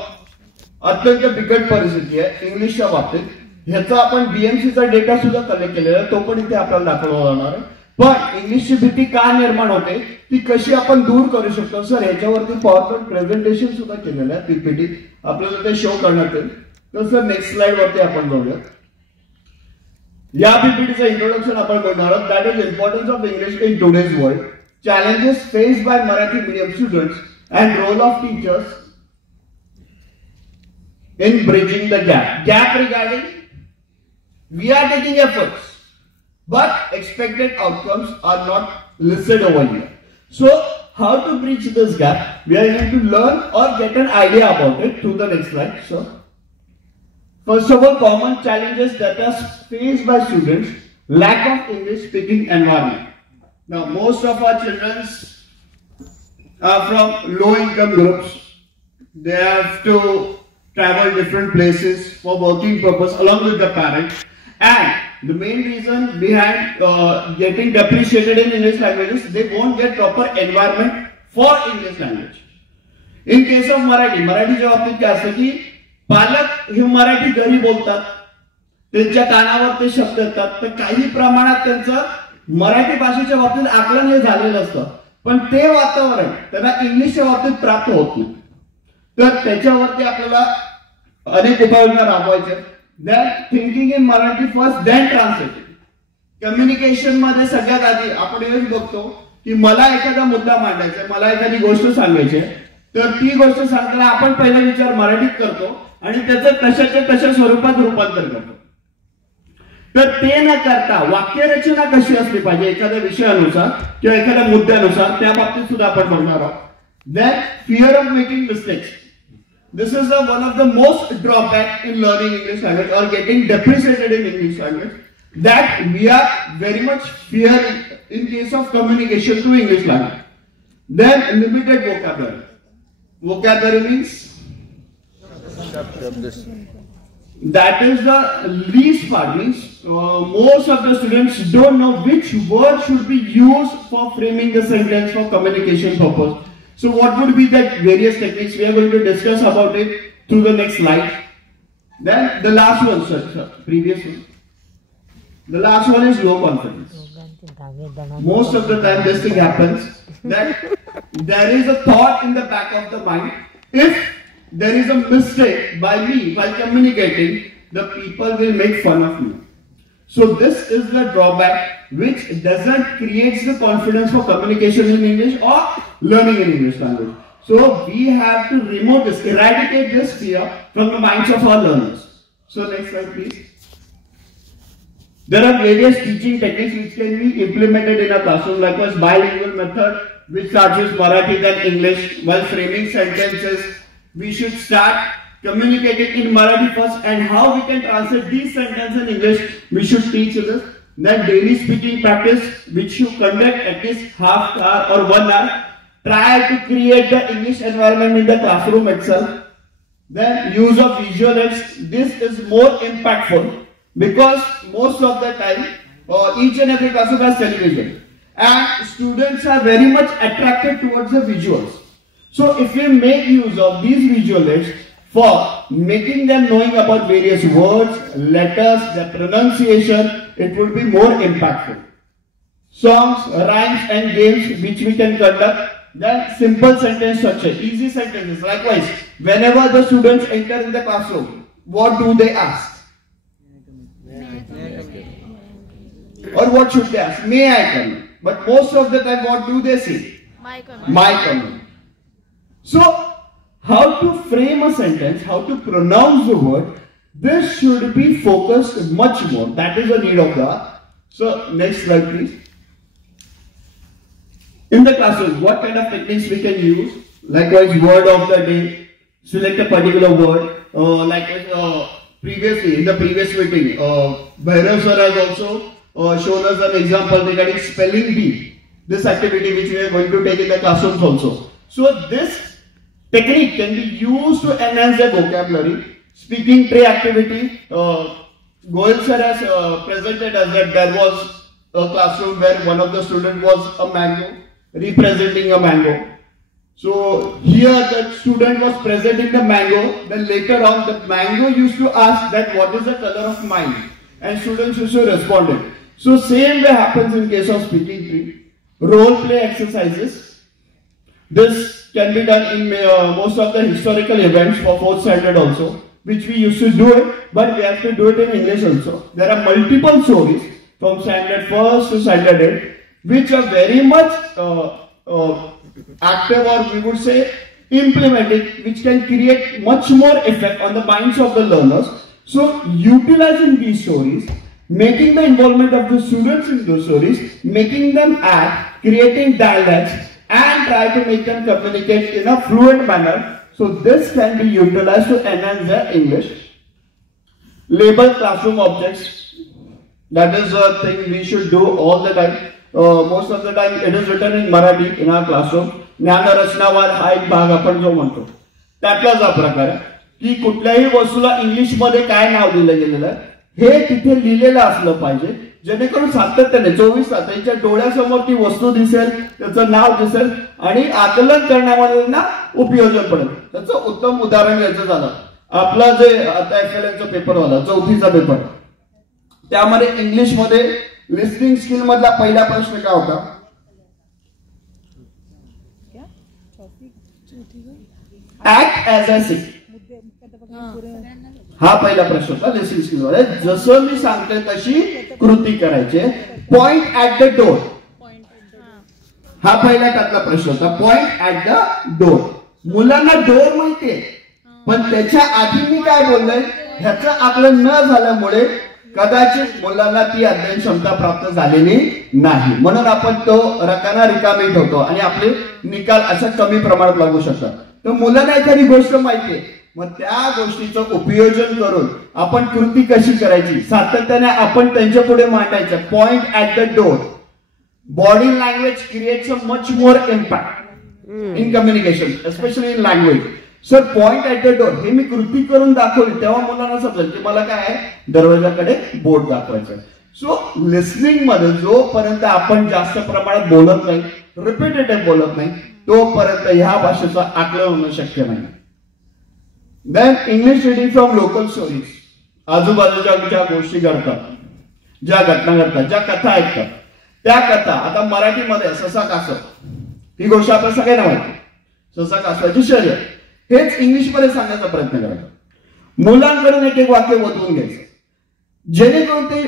अत्यंत बिकट परिस्थिती आहे इंग्लिशच्या बाबतीत, ह्याचा आपण बीएमसीचा डेटा सुद्धा कलेक्ट केलेला आहे, तो पण इथे आपल्याला दाखवला जाणार आहे. पण इंग्लिशची भीती का निर्माण होते ती कशी आपण दूर करू शकतो सर, ह्याच्यावरती पॉवरपॉइंट प्रेझेंटेशन सुद्धा केलेलं आहे, पीपीटी आपल्याला ते शो करण्यात येईल. तर सर नेक्स्ट स्लाइड वरती आपण जाऊया. या पीपीटीचं इंट्रोडक्शन आपण करणार आहोत. That is importance of English in today's world, challenges faced by Marathi medium students and role of teachers in bridging the gap regarding we are taking efforts but expected outcomes are not listed over here. So how to bridge this gap, we are going to learn or get an idea about it through the next slide. So first of all, common challenges that are faced by students: lack of English speaking environment. Now, most of our children are from low income groups. They have to travel different places for working purpose along with the parents. And the main reason behind getting depreciated in English language is they won't get proper environment for English language. In case of मराठीच्या बाबतीत काय असतं की पालक हे मराठी घरी बोलतात, त्यांच्या कानावर ते शब्द येतात, तर काही प्रमाणात त्यांचं मराठी भाषेच्या बाबतीत आकलन हे झालेलं असतं, पण ते वातावरण त्यांना इंग्लिशच्या बाबतीत प्राप्त होत नाही. तर त्याच्यावरती आपल्याला अनेक उपाययोजना राबवायच्या. That thinking in Marathi first, then translating. Communication मध्ये सगळ्यात आधी आपण हेच बघतो की मला एखादा मुद्दा मांडायचा आहे, मला एखादी गोष्ट सांगायची आहे, तर ती गोष्ट सांगताना आपण पहिला विचार मराठीत करतो आणि त्याचं तशाच्या तशा स्वरूपात रूपांतर करतो. तर ते न करता वाक्यरचना कशी असली पाहिजे एखाद्या विषयानुसार किंवा एखाद्या मुद्द्यानुसार, त्या बाबतीत सुद्धा आपण बघणार आहोत. Then fear of making mistakes. This is one of the most drawback in learning English language और getting depreciated in English language, that we are very much fear in case of communication to English language. Then limited vocabulary. Vocabulary means that is the least part, means most of the students don't know which word should be used for framing the sentence for communication purpose. So what would be the various techniques? We are going to discuss about it through the next slide. Then the last one, sir, previous one. The last one is low confidence. Most of the time this thing happens that there is a thought in the back of the mind. If there is a mistake by me while communicating, the people will make fun of me. So this is the drawback which doesn't create the confidence for communication in English or learning in English language. So we have to remove this, eradicate this fear from the minds of our learners. So next slide please. There are various teaching techniques which can be implemented in a classroom, like a bilingual method which starts with Marathi then English. While framing sentences, we should start communicating in Marathi first, and how we can translate these sentences in English, we should teach this. Then daily speaking practice, which you conduct at least half hour or 1 hour. Try to create the English environment in the classroom itself. Then use of visual aids. This is more impactful, because most of the time each and every classroom has television and students are very much attracted towards the visuals. So if we make use of these visual aids for making them knowing about various words, letters, their pronunciation, it would be more impactful. Songs, rhymes and games which we can conduct. Then simple sentence structure, easy sentences. Likewise, whenever the students enter in the classroom, what do they ask? Or what should they ask? May I come? But most of the time what do they say? My coming. So how to frame a sentence, how to pronounce the word, this should be focused much more. That is the need of the hour. So next slide please. In the classroom, what kind of techniques we can use? Likewise, word of the day, select a particular word. Likewise, previously in the previous meeting, Bhairav sir has also shown us an example regarding spelling bee, this activity which we are going to take in the classrooms also. So this technique can be used to enhance their vocabulary. Speaking tray activity, Goel sir has presented us that there was a classroom where one of the students was a mango, representing a mango. So here the student was present in the mango. Then later on the mango used to ask that what is the color of mine, and students used to respond it. So same way happens in case of speaking tree. Role play exercises. This can be done in most of the historical events for 4th standard also, which we used to do it, but we have to do it in English also. There are multiple stories from standard 1st to standard 8, which are very much active, or we would say implemented, which can create much more effect on the minds of the learners. So utilizing these stories, making the involvement of the students in those stories, making them act, creating dialects, and try to make them communicate in a fluent manner. So this can be utilized to enhance their English. Label classroom objects. That is a thing we should do all the time. Most of the time it is written in Marathi in our classroom. ज्ञानरचनावाद हा एक भाग आपण जो म्हणतो त्यातलाच हा प्रकार आहे की कुठल्याही वस्तूला इंग्लिश मध्ये काय नाव दिलं गेलेलं आहे हे तिथे लिहिलेलं असलं पाहिजे, जेणेकरून सातत्याने 24 तास त्यांच्या डोळ्यासमोर ती वस्तू दिसेल, त्याचं नाव दिसेल आणि आकलन करण्यामध्ये ना उपयोजन पडेल. त्याचं उत्तम उदाहरण घ्यायचं झालं आपला जे आता FLNचा पेपर होता 4थीचा पेपर, त्यामध्ये इंग्लिश मध्ये लिस्निंग स्किल मधला पहिला प्रश्न काय होता? Act as a sing. हा पहिला प्रश्न होता लिस्निंग स्किल मध्ये. जसं मी सांगते तशी कृती करायची. पॉइंट ऍट द डोर हा पहिला त्यातला प्रश्न होता. Point at the door. मुलांना डोर माहितीये, पण त्याच्या आधी मी काय बोललोय ह्याचं आकलन न झाल्यामुळे कदाचित मुलांना ती अध्ययन क्षमता प्राप्त झालेली नाही, म्हणून आपण तो रकाना रिकामी ठेवतो आणि आपले निकाल अशा कमी प्रमाणात लागू शकतात. तर मुलांना एखादी गोष्ट माहितीये, मग त्या गोष्टीचं उपयोजन करून आपण कृती कशी करायची सातत्याने आपण त्यांच्या पुढे मांडायचं. Point at the door. Body language creates a much more impact in communication, especially in language. Sir point at the door हे मी कृती करून दाखवली तेव्हा मुलांना समजेल की मला काय आहे, दरवाजाकडे बोट दाखवायचं. सो लिस्निंग मध्ये जोपर्यंत आपण जास्त प्रमाणात बोलत नाही, रिपीटेटिव्ह बोलत नाही, तोपर्यंत ह्या भाषेचं आकलन होणं शक्य नाही. Then English reading from local stories. आजूबाजूच्या ज्या गोष्टी घडतात, ज्या घटना घडतात, ज्या कथा ऐकतात, त्या कथा आता मराठीमध्ये ससा कासव ही गोष्ट आपल्या सगळ्यांना माहिती. ससा कासवाची शर्यत हेच इंग्लिश मध्ये सांगण्याचा प्रयत्न करायचा. मुलांकडून एक एक वाक्य वतवून घ्यायचं, जेणेकरून ते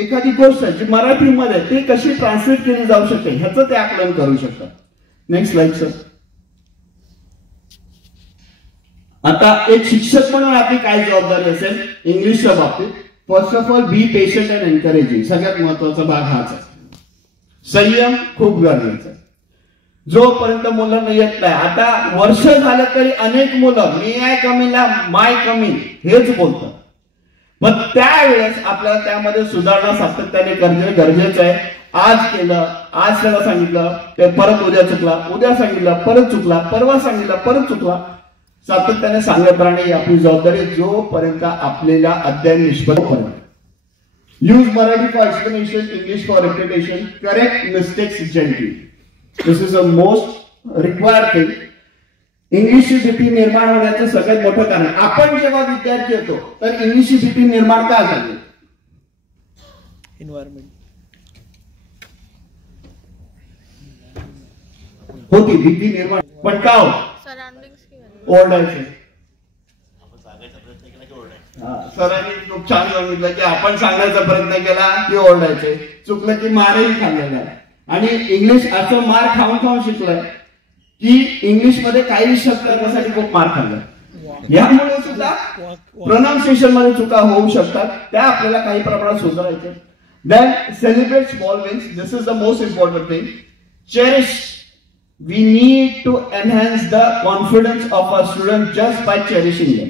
एखादी गोष्ट जी मराठीमध्ये ती कशी ट्रान्सलेट केली जाऊ शकते ह्याचं ते आकलन करू शकतात. Next slide sir. आता एक शिक्षक म्हणून आपली काय जबाबदारी असेल इंग्लिशच्या बाबतीत? First of all be patient and encouraging. सगळ्यात महत्वाचा भाग हाच आहे. संयम खूप गरजेचा आहे. जोपर्यंत मुलांना येत नाही, आता वर्ष झालं तरी अनेक मुलं मी आय कमीला माय कमी हेच बोलतात, पण त्यावेळेस आपल्याला त्यामध्ये सुधारणा सातत्याने करणे गरजेचं आहे. आज केलं, आज त्याला सांगितलं, ते परत उद्या चुकला, उद्या सांगितलं परत चुकला, परवा सांगितलं परत चुकला. सातत्याने सांगत राहणे ही आपली जबाबदारी जोपर्यंत आपल्याला अध्ययन निष्पन्न होईल. Use Marathi for explanation, English for repetition, correct mistakes gently. This is a most required thing. इंग्लिशची भीती निर्माण होण्याचं सगळ्यात मोठं कारण आपण जेव्हा विद्यार्थी होतो तर इंग्लिशची भीती निर्माण का झाली? एन्व्हायरमेंट होती भीती निर्माण, पण का हो? ओरडायचे. सरांनी खूप छान सांगितलं की आपण सांगायचा प्रयत्न केला की ओरडायचे, चुकलं की मारही खाल्लेला. आणि इंग्लिश असं मार खाऊन खाऊन शिकलंय की इंग्लिश मध्ये काही शब्द करण्यासाठी खूप मार खाल्लाय. यामुळे सुद्धा प्रोनाउन्सिएशन मध्ये चुका होऊ शकतात, त्या आपल्याला काही प्रमाणात सुधारायच्या. Then celebrate small wins. This is the most important thing. Cherish. We need to enhance the confidence of our students just by cherishing them.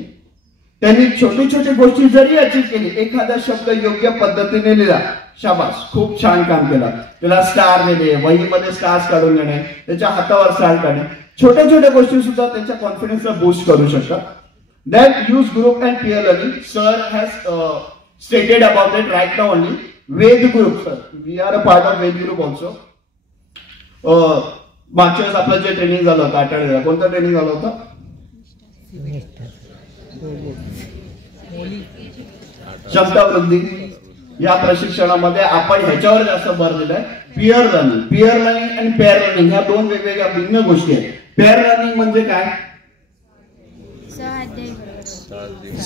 त्यांनी छोटी छोटी गोष्टी जरी अचीव केली, एखादा शब्द योग्य पद्धतीने लिहिला, शाबास खूप छान काम केलं, त्याला स्टार देणे, वहीमध्ये स्टार्स काढून देणे, त्याच्या हातावर स्टार काढणे, छोट्या छोट्या गोष्टी सुद्धा त्याच्या कॉन्फिडन्सला बूस्ट करू शकतात. Then use group and peer learning. Sir has stated about it right now only. Ved group. Sir we are a part of Ved group also. मागच्या वेळेस आपलं जे ट्रेनिंग झालं होतं आठवड्याला, कोणतं ट्रेनिंग झालं होतं? क्षमता वृद्धी. या प्रशिक्षणामध्ये आपण ह्याच्यावर जास्त भर दिलाय, पिअर लर्निंग आणि पेअर लर्निंग ह्या दोन वेगवेगळ्या भिन्न गोष्टी आहेत. पेअर लर्निंग म्हणजे काय?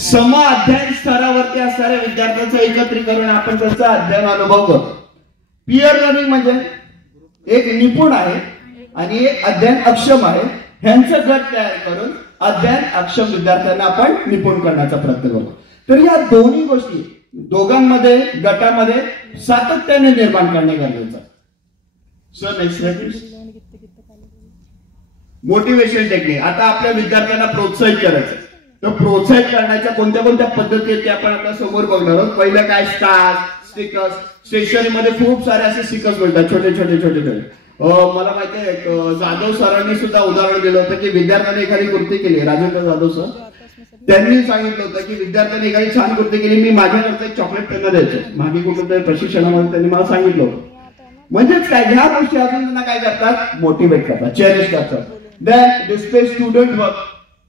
सम अध्ययन स्तरावरती असणाऱ्या विद्यार्थ्यांचं एकत्रीकरण, आपण त्यांचा अध्ययन अनुभव करतो. पिअर लर्निंग म्हणजे एक निपुण आहे आणि एक अध्ययन अक्षम आहे, ह्यांचं गट तयार करून अध्ययन अक्षम विद्यार्थ्यांना आपण निपुण करण्याचा प्रयत्न करतो. तर या दोन्ही गोष्टी दोघांमध्ये गटामध्ये सातत्याने निर्माण करणे गरजेचं आहे. Sir next motivation technique. आता आपल्या विद्यार्थ्यांना प्रोत्साहित करायचं, तर प्रोत्साहित करण्याच्या कोणत्या कोणत्या पद्धती आहेत ते आपण आता समोर बघणार आहोत. पहिलं काय? Stars, stickers. स्टेशनरीमध्ये खूप सारे असे स्टिकर्स मिळतात, छोटे छोटे छोटे छोटे. मला माहिती आहे जाधव सरांनी सुद्धा उदाहरण दिलं होतं की विद्यार्थ्यांनी एखादी कृती केली, राजेंद्र जाधव सर, त्यांनी सांगितलं होतं की विद्यार्थ्यांनी एखादी छान कृती केली, मी माझ्याकडचं एक चॉकलेट त्यांना द्यायचं. मागे कुठेतरी प्रशिक्षणामध्ये त्यांनी मला सांगितलं होतं. म्हणजेच काय, ह्या गोष्टी अजून त्यांना काय करतात? मोटिवेट करतात, चेरिश करतात. Then display student work.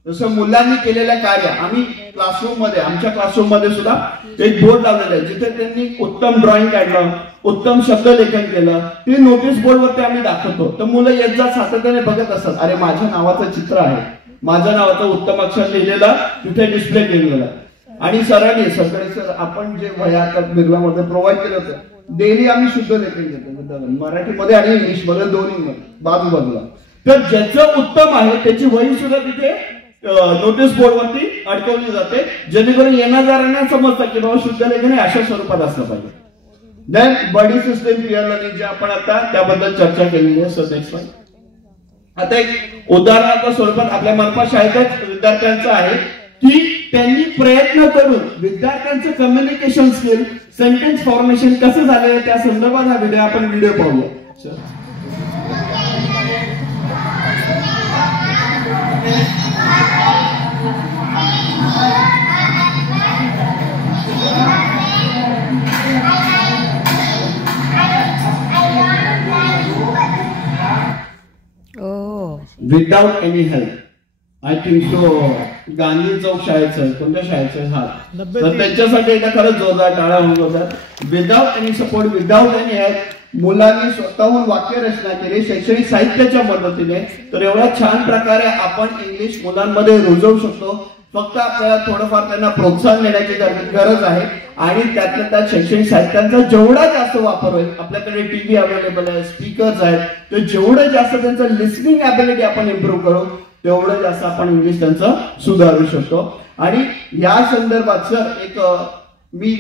जसं मुलांनी केलेल्या कार्य, आम्ही आमच्या क्लासरूम मध्ये सुद्धा एक बोर्ड लावलेला आहे जिथे त्यांनी उत्तम ड्रॉइंग काढलं, उत्तम शब्दलेखन केलं, ते नोटीस बोर्डवरती आम्ही दाखवतो. तर मुलं येत जात सातत्याने बघत असतात, अरे माझ्या नावाचं चित्र आहे, माझं नावाचं उत्तम अक्षर लिहिलेलं तिथे डिस्प्ले केलेलं आहे. आणि सरांनी सर आपण जे वह्या बिर्लामध्ये प्रोव्हाइड केलं होतं, डेली आम्ही शुद्ध लेखन घेतो, मराठीमध्ये आणि इंग्लिशमध्ये दोन्हीमध्ये बाजूबाजूला. तर ज्याचं उत्तम आहे त्याची वही सुद्धा तिथे नोटीस बोर्डवरती अडकवली जाते, जेणेकरून येणाऱ्यांना समजतं की बाबा शुद्ध लेखन हे अशा स्वरूपात असलं पाहिजे. Then buddy system peer learning, जे आपण आता त्याबद्दल चर्चा केलेली आहे. So next slide. आता एक उदाहरणाच्या स्वरूपात आपल्या मनपा शाळेतच विद्यार्थ्यांचं आहे की त्यांनी प्रयत्न करून विद्यार्थ्यांचं कम्युनिकेशन स्किल, सेंटेन्स फॉर्मेशन कसं झालंय त्या संदर्भात हा आपण व्हिडिओ पाहूया. Without any help. I think so Gandhi Chowk शाळेचं, कोणत्या शाळेचं हा, तर त्यांच्यासाठी एकदा खरंच जोरदार टाळ्या होऊन होतात. Without any support, without any help मुलांनी स्वतःहून वाक्यरचना केली शैक्षणिक साहित्याच्या मदतीने. तर एवढ्या छान प्रकारे आपण इंग्लिश मुलांमध्ये रुजवू शकतो. फक्त आपल्याला थोडंफार त्यांना प्रोत्साहन देण्याची गरज आहे आणि त्यातल्या त्यात शैक्षणिक साहित्यांचा जेवढा जास्त वापर होईल, आपल्याकडे टीव्ही अवेलेबल आहे, स्पीकर्स आहेत, तर जेवढं जास्त त्यांचं लिसनिंग ॲबिलिटी आपण इम्प्रूव्ह करू तेवढं जास्त आपण इंग्लिश त्यांचं सुधारू शकतो. आणि या संदर्भात सर एक मी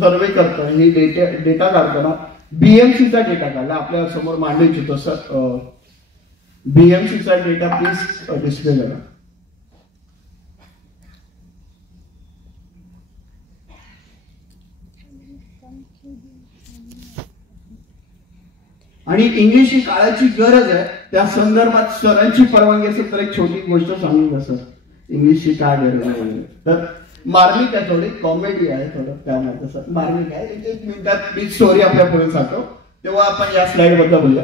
सर्वे करतो, ही डेटा काढताना बीएमसीचा डेटा काढला आपल्या समोर मांडू इच्छितो. सर बीएमसीचा डेटा प्लीज डिस्प्ले करा. आणि इंग्लिश ही काळाची गरज आहे, त्या संदर्भात सरांची परवानगी असेल तर एक छोटी गोष्ट सांगू का सर? इंग्लिशची काय गरज आहे तर मार्मिक आहे, थोडी कॉमेडी आहे थोडं त्यामध्ये सर. मार्मिक आहे, एक मिनिटात मी स्टोरी आपल्या पुढे सांगतो, तेव्हा आपण या स्लाइड बद्दल बोलूया.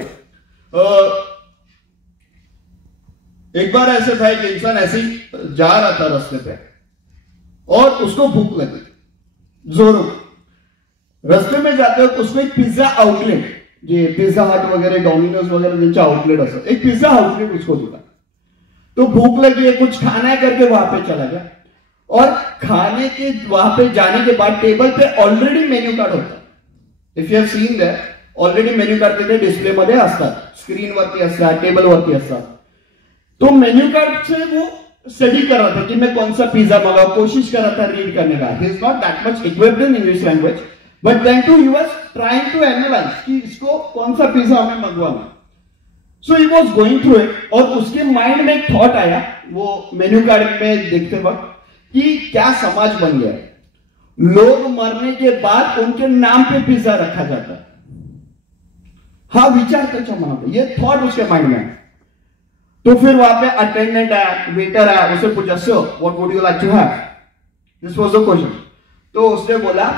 एक बार ऐसे था, एक इंसान ऐसे जा रहा था रास्ते पे और उसको भूख लगी जोरों. रास्ते में जाते वक्त उसको एक पिज्जा आउटलेट, जे पिज्जा हट वगैरह डोमिनोज वगैरह जिनके आउटलेट असतात, एक पिज्जा आउटलेट उसको दिखा. तो भूख लगी है, कुछ खाना है करके वहां पे चला गया और खाने के वहां पे जाने के बाद टेबल पे ऑलरेडी मेन्यू कार्ड होता. If you have seen that, already menu card तिथे डिस्प्ले मध्ये असतात, स्क्रीन वरती असतात, टेबल वरती असतात. तो मेन्यू कार्ड से वो स्टडी कर रहा था कि मैं कौन सा पिज्जा मंगाऊं, कोशिश कर रहा था रीड करने का. He is not that much equipped in English language, but then too he was trying to analyse कि इसको कौन सा पिज्जा हमें मंगवाना. So he was going through it और उसके माइंड में एक थॉट आया वो मेन्यू कार्ड में देखते वक्त कि क्या समाज बन गया है, लोग मरने के बाद उनके नाम पे पिज्जा रखा जाता है. हा विचार त्याच्या मनात, ये थॉट उसके माइंड में. तो फिर वहां पे अटेंडेंट आया, वेटर आया, उसे पूछा sir what would you like to have, this was the question. तो उसने बोला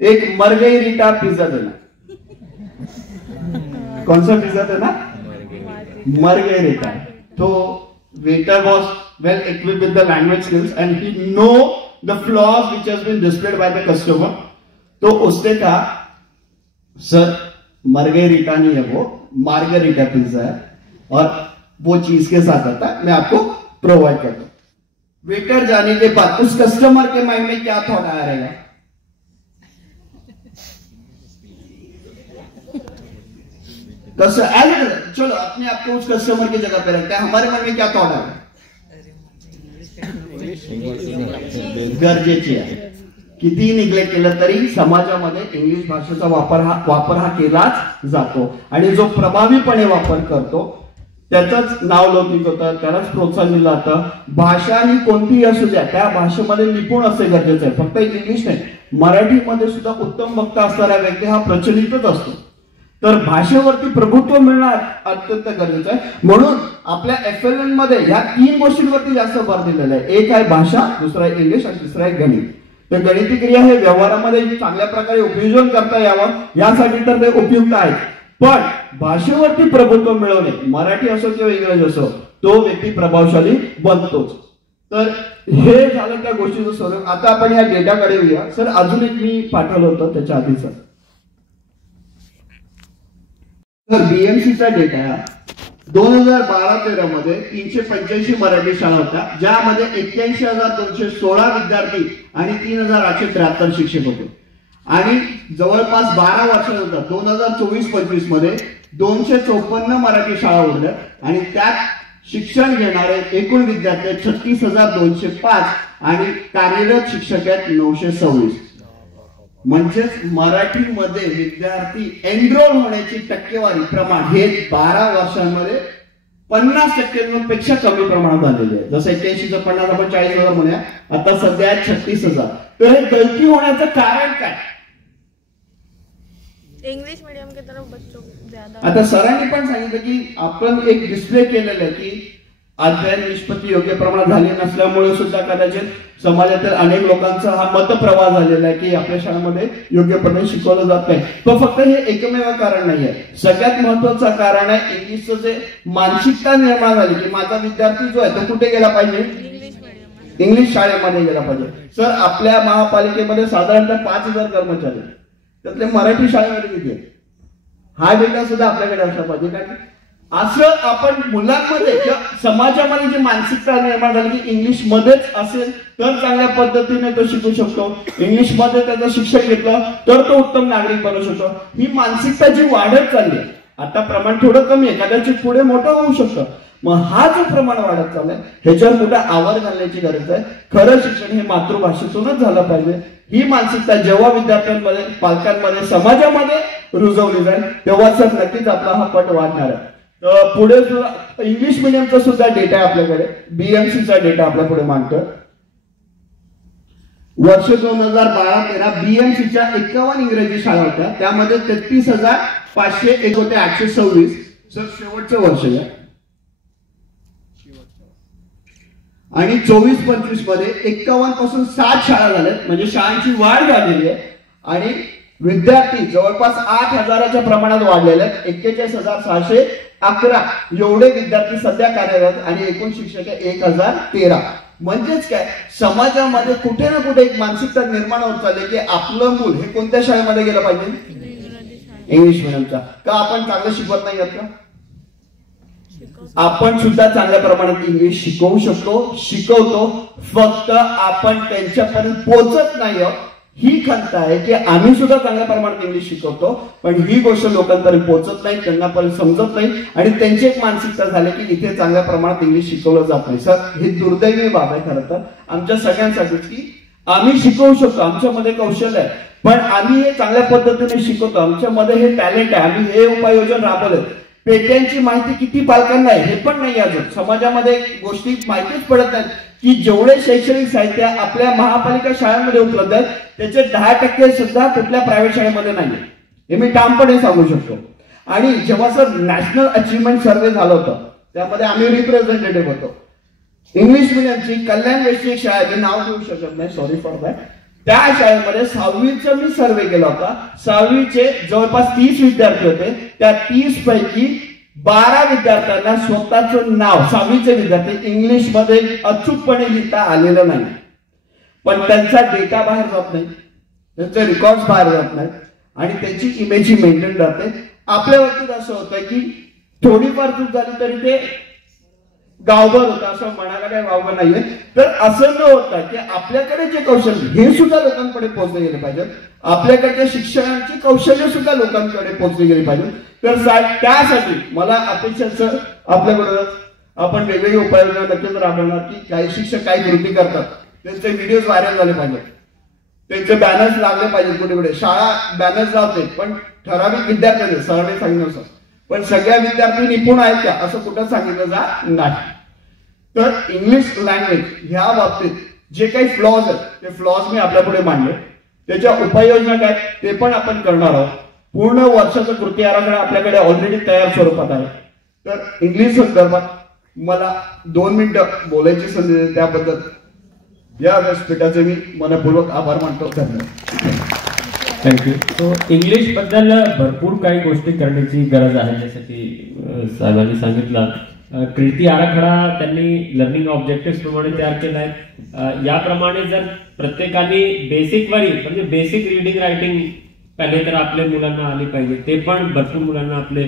एक मार्गरिटा पिज्जा देना. कौन सा pizza Dena? Margarita. So waiter was well equipped with the language skills and he know the flaws which has been displayed by the customer. तो उसने कहा sir margherita नहीं है वो मार्गेरिटा पिज्जा है और वो चीज के साथ आता है, मैं आपको प्रोवाइड करता हूं। वेटर जाने के बाद उस कस्टमर के माइंड में क्या थॉट आया रहेगा? चलो अपने आप को उस कस्टमर की जगह पे रखते हैं, हमारे मन में क्या थॉट आएगा? गरजेची आहे, किती निग्लेक्ट केलं तरी समाजामध्ये इंग्लिश भाषेचा वापर हा केलाच जातो आणि जो प्रभावीपणे वापर करतो त्याचंच नाव लौकिक होतं, त्यालाच प्रोत्साहन दिलं जातं। भाषा ही कोणतीही असू द्या त्या भाषेमध्ये निपुण असणे गरजेचं आहे, फक्त इंग्लिश नाही मराठीमध्ये सुद्धा उत्तम वक्ता असणारा व्यक्ती हा प्रचलितच असतो। तर भाषेवरती प्रभुत्व मिळणं अत्यंत गरजेचं आहे, म्हणून आपल्या FLN मध्ये ह्या 3 गोष्टींवरती जास्त भर दिलेला आहे। एक आहे भाषा, दुसरा आहे इंग्लिश आणि तिसरा आहे गणित। तर गणिती क्रिया हे व्यवहारामध्ये चांगल्या प्रकारे उपयोजन करता यावं यासाठी तर ते उपयुक्त आहे, पण भाषेवरती प्रभुत्व मिळवणे मराठी असो किंवा इंग्रजी असो तो व्यक्ती प्रभावशाली बनतोच। तर हे झालं त्या गोष्टीचं स्वरूप। आता आपण या डेटाकडे येऊया। सर अजून एक मी पाठवलं होतं त्याच्या आधीच, तर BMCचा डेटा 2012-13 मध्ये 385 मराठी शाळा होत्या, ज्यामध्ये 81,216 विद्यार्थी आणि 3,873 शिक्षक होते आणि जवळपास 12 वर्षानंतर 2024-25 मध्ये 254 मराठी शाळा उघडल्या आणि त्यात शिक्षण घेणारे एकूण विद्यार्थी 36,205 आणि कार्यरत शिक्षक आहेत 926। म्हणजेच मराठीमध्ये विद्यार्थी एनरोल होण्याची टक्केवारी प्रमाण हे 12 वर्षांमध्ये 50% कमी प्रमाणात आलेले आहे। जसं 81 चं 50 आपण 40,000 म्हणूया, आता सध्या 36,000। तर हे गलती होण्याचं कारण काय? इंग्लिश मीडियम के तरफ बच्चों ज्यादा। आता सरांनी पण सांगितलं की आपण एक डिस्प्ले केलेलं आहे की अध्ययन निष्पत्ती योग्य प्रमाणात झाली नसल्यामुळे सुद्धा कदाचित समाजातील अनेक लोकांचा हा मतप्रवाह झालेला आहे की आपल्या शाळेमध्ये योग्यपणे शिकवलं जात नाही। पण फक्त हे एकमेव कारण नाहीये, सगळ्यात महत्वाचं कारण आहे इंग्लिशचं जे मानसिकता निर्माण झाली की माझा विद्यार्थी जो आहे तो कुठे गेला पाहिजे? इंग्लिश शाळेमध्ये गेला पाहिजे। सर आपल्या महापालिकेमध्ये साधारणतः 5,000 कर्मचारी, त्यातले मराठी शाळेमध्ये किती आहेत? हा डेटा सुद्धा आपल्याकडे असला पाहिजे, कारण असं आपण मुलांमध्ये किंवा समाजामध्ये जी मानसिकता निर्माण झाली की इंग्लिश मध्येच असेल तर चांगल्या पद्धतीने तो शिकू शकतो, इंग्लिश मध्ये त्याचं शिक्षण घेतलं तर तो उत्तम नागरिक बनू शकतो, ही मानसिकता जी वाढत चालली आहे। आता प्रमाण थोडं कमी आहे, कदाचित पुढे मोठं होऊ शकतं, मग हा जो प्रमाण वाढत चाललाय ह्याच्यावर कुठे आवर घालण्याची गरज आहे। खरं शिक्षण हे मातृभाषेतूनच झालं पाहिजे। ही मानसिकता जेव्हा विद्यार्थ्यांमध्ये, पालकांमध्ये, समाजामध्ये रुजवली जाईल तेव्हा सर नक्कीच आपला हा पट वाढणार आहे। पुढे इंग्लिश मीडियमचा सुद्धा डेटा आहे आपल्याकडे, BMCचा डेटा आपल्या पुढे मांडतोय। वर्ष 2012-13 BMCच्या 51 इंग्रजी शाळा होत्या, त्यामध्ये 33,501 होते 826। सर शेवटचं वर्ष आहे आणि 24-25 मध्ये 51 पासून 7 शाळा झाल्यात, म्हणजे शाळांची वाढ झालेली आहे आणि विद्यार्थी जवळपास 8,000च्या प्रमाणात वाढलेले आहेत। 41,611 एवढे विद्यार्थी सध्या कार्यरत आणि एकूण शिक्षक 1,013। म्हणजेच काय, समाजामध्ये कुठे ना कुठे एक मानसिकता निर्माण होत चालली की आपलं मूल हे कोणत्या शाळेमध्ये गेलं पाहिजे? इंग्लिश मीडियमचा। का आपण चांगलं शिकवत नाही का? आपण सुद्धा चांगल्या प्रमाणात इंग्लिश शिकवू शकतो, शिकवतो, फक्त आपण त्यांच्यापर्यंत पोहोचत नाही। ही खंत आहे की आम्ही सुद्धा चांगल्या प्रमाणात इंग्लिश शिकवतो, पण ही गोष्ट लोकांपर्यंत पोहोचत नाही, त्यांना पर्यंत समजत नाही आणि त्यांची एक मानसिकता झाली की इथे चांगल्या प्रमाणात इंग्लिश शिकवलं जात नाही। सर हे दुर्दैवी बाब आहे खरं तर आमच्या सगळ्यांसाठीच की आम्ही शिकवू शकतो, आमच्यामध्ये कौशल्य आहे, पण आम्ही हे चांगल्या पद्धतीने शिकवतो, आमच्यामध्ये हे टॅलेंट आहे, आम्ही हे उपाययोजना राबवले। पेट्यांची माहिती किती पालकांना आहे हे पण नाही, अजून समाजामध्ये गोष्टी माहितीच पडत नाहीत की जेवढे शैक्षणिक साहित्य आपल्या महापालिका शाळांमध्ये उपलब्ध आहेत त्याचे 10% सुद्धा कुठल्या प्रायव्हेट शाळेमध्ये नाही, हे मी ठामपणे सांगू शकतो। आणि जेव्हा सर नॅशनल अचीवमेंट सर्व्हे झालं होतं त्यामध्ये आम्ही रिप्रेझेंटेटिव्ह होतो। इंग्लिश मीडियमची कल्याण वैश्विक शाळा, मी नाव घेऊ शकत नाही, सॉरी फॉर दॅट, त्या शाळेमध्ये 6वीचा मी सर्वे केला होता। 6वीचे जवळपास 30 विद्यार्थी होते, त्या 30 पैकी 12 विद्यार्थ्यांना स्वतःचं नाव 6वीचे विद्यार्थी इंग्लिशमध्ये अचूकपणे लिहिता आलेलं नाही, पण त्यांचा डेटा बाहेर जात नाही, त्यांचे रेकॉर्ड बाहेर जात नाहीत आणि त्यांची इमेज मेंटेन राहते. आपल्या बाबतीत असं होतं की थोडीफार चूक झाली तरी ते गावभर होतं, असं म्हणायला काही वावगं नाहीये. तर असं न होता की आपल्याकडे जे कौशल्य हे सुद्धा लोकांकडे पोहोचले गेले पाहिजे, आपल्याकडच्या शिक्षणाची कौशल्य सुद्धा लोकांकडे पोहोचली गेली पाहिजे. तर साहेब त्यासाठी मला अपेक्षा आपल्याकडं आपण वेगवेगळे उपाययोजना नक्कीच राबवणार की काही शिक्षक काही कृती करतात त्यांचे व्हिडिओज व्हायरल झाले पाहिजेत, त्यांचे बॅनर्स लागले पाहिजेत. कुठे कुठे शाळा बॅनर्स लावते पण ठराविक विद्यार्थ्यांचे सरने सांगितलं, पण सगळ्या विद्यार्थी निपुण आहेत का असं कुठं सांगितलं जात नाही. तर इंग्लिश लँग्वेज ह्या बाबतीत जे काही फ्लॉज आहेत ते फ्लॉज मी आपल्या पुढे मांडले, त्याच्या उपाययोजना काय ते पण आपण करणार आहोत. पूर्ण वर्षाचा कृती आराखडा आपल्याकडे ऑलरेडी तयार स्वरूपात आहे. तर इंग्लिश संदर्भात मला 2 मिनिटं बोलायची संधी दिली त्याबद्दल या व्यासपीठाचे मी मनपूर्वक आभार मानतो. धन्यवाद. थँक्यू. सो इंग्लिश बद्दल भरपूर काही गोष्टी करण्याची गरज आहे, जसं की साहेबांनी सांगितलं. कृती आराखडा त्यांनी लर्निंग ऑब्जेक्टिव्ह प्रमाणे तयार केला आहे. याप्रमाणे जर प्रत्येकाने बेसिक वरी म्हणजे बेसिक रीडिंग रायटिंग पहिले तर आपल्या मुलांना आली पाहिजे, ते पण भरपूर मुलांना आपले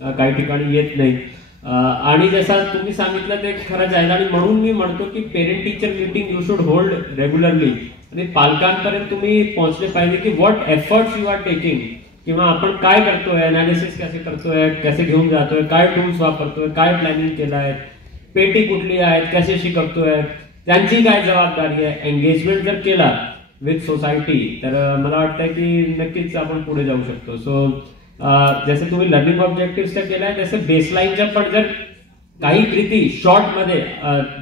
काही ठिकाणी येत नाही. आणि जसं तुम्ही सांगितलं ते खरंच आहे आणि म्हणून मी म्हणतो की parent teacher meeting you should hold regularly आणि पालकांपर्यंत तुम्ही पोहोचले पाहिजे की what efforts you are taking, किंवा आपण काय करतोय, अनालिसिस कसे करतोय, कसे घेऊन जातोय, काय टूल्स वापरतोय, काय प्लॅनिंग केलं आहे, पेटी कुठली आहेत, कसे शिकवतोय, त्यांची काय जबाबदारी आहे. एंगेजमेंट जर केला विथ सोसायटी तर मला वाटतं की नक्कीच आपण पुढे जाऊ शकतो. सो जसं तुम्ही लर्निंग ऑब्जेक्टिव्ह तर केलाय तसं बेसलाईनच्या पण जर काही कृती शॉर्ट मध्ये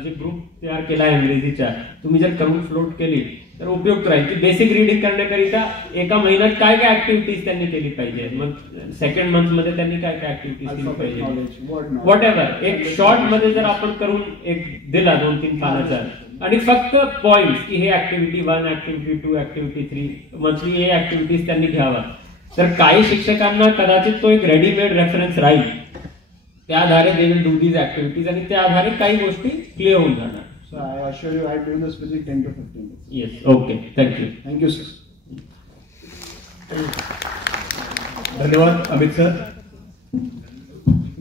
जे ग्रुप तयार केलाय इंग्रजीच्या तुम्ही जर करून फ्लोट केली तर उपयुक्त राहील. की बेसिक रीडिंग करण्याकरिता एका महिन्यात काय काय ऍक्टिव्हिटीज त्यांनी केली पाहिजे, मग सेकंड मंथ मध्ये त्यांनी काय काय ऍक्टिव्हिटीज केली पाहिजे, व्हॉट एव्हर. एक शॉर्ट मध्ये जर आपण करून एक दिला 2-3 पानाचा आणि फक्त पॉइंट्स की हे ऍक्टिव्हिटी 1, ऍक्टिव्हिटी 2, ऍक्टिव्हिटी 3 मंथली हे ऍक्टिव्हिटीज त्यांनी घ्यावा, तर काही शिक्षकांना कदाचित तो एक रेडीमेड रेफरन्स राहील. त्या आधारे they will do these activities आणि त्या आधारे काही गोष्टी क्लिअर होऊन जाणार. So I assure you I do this within 10 to 15 minutes. Yes, okay, thank you. Thank you, sir. धन्यवाद अमित सर.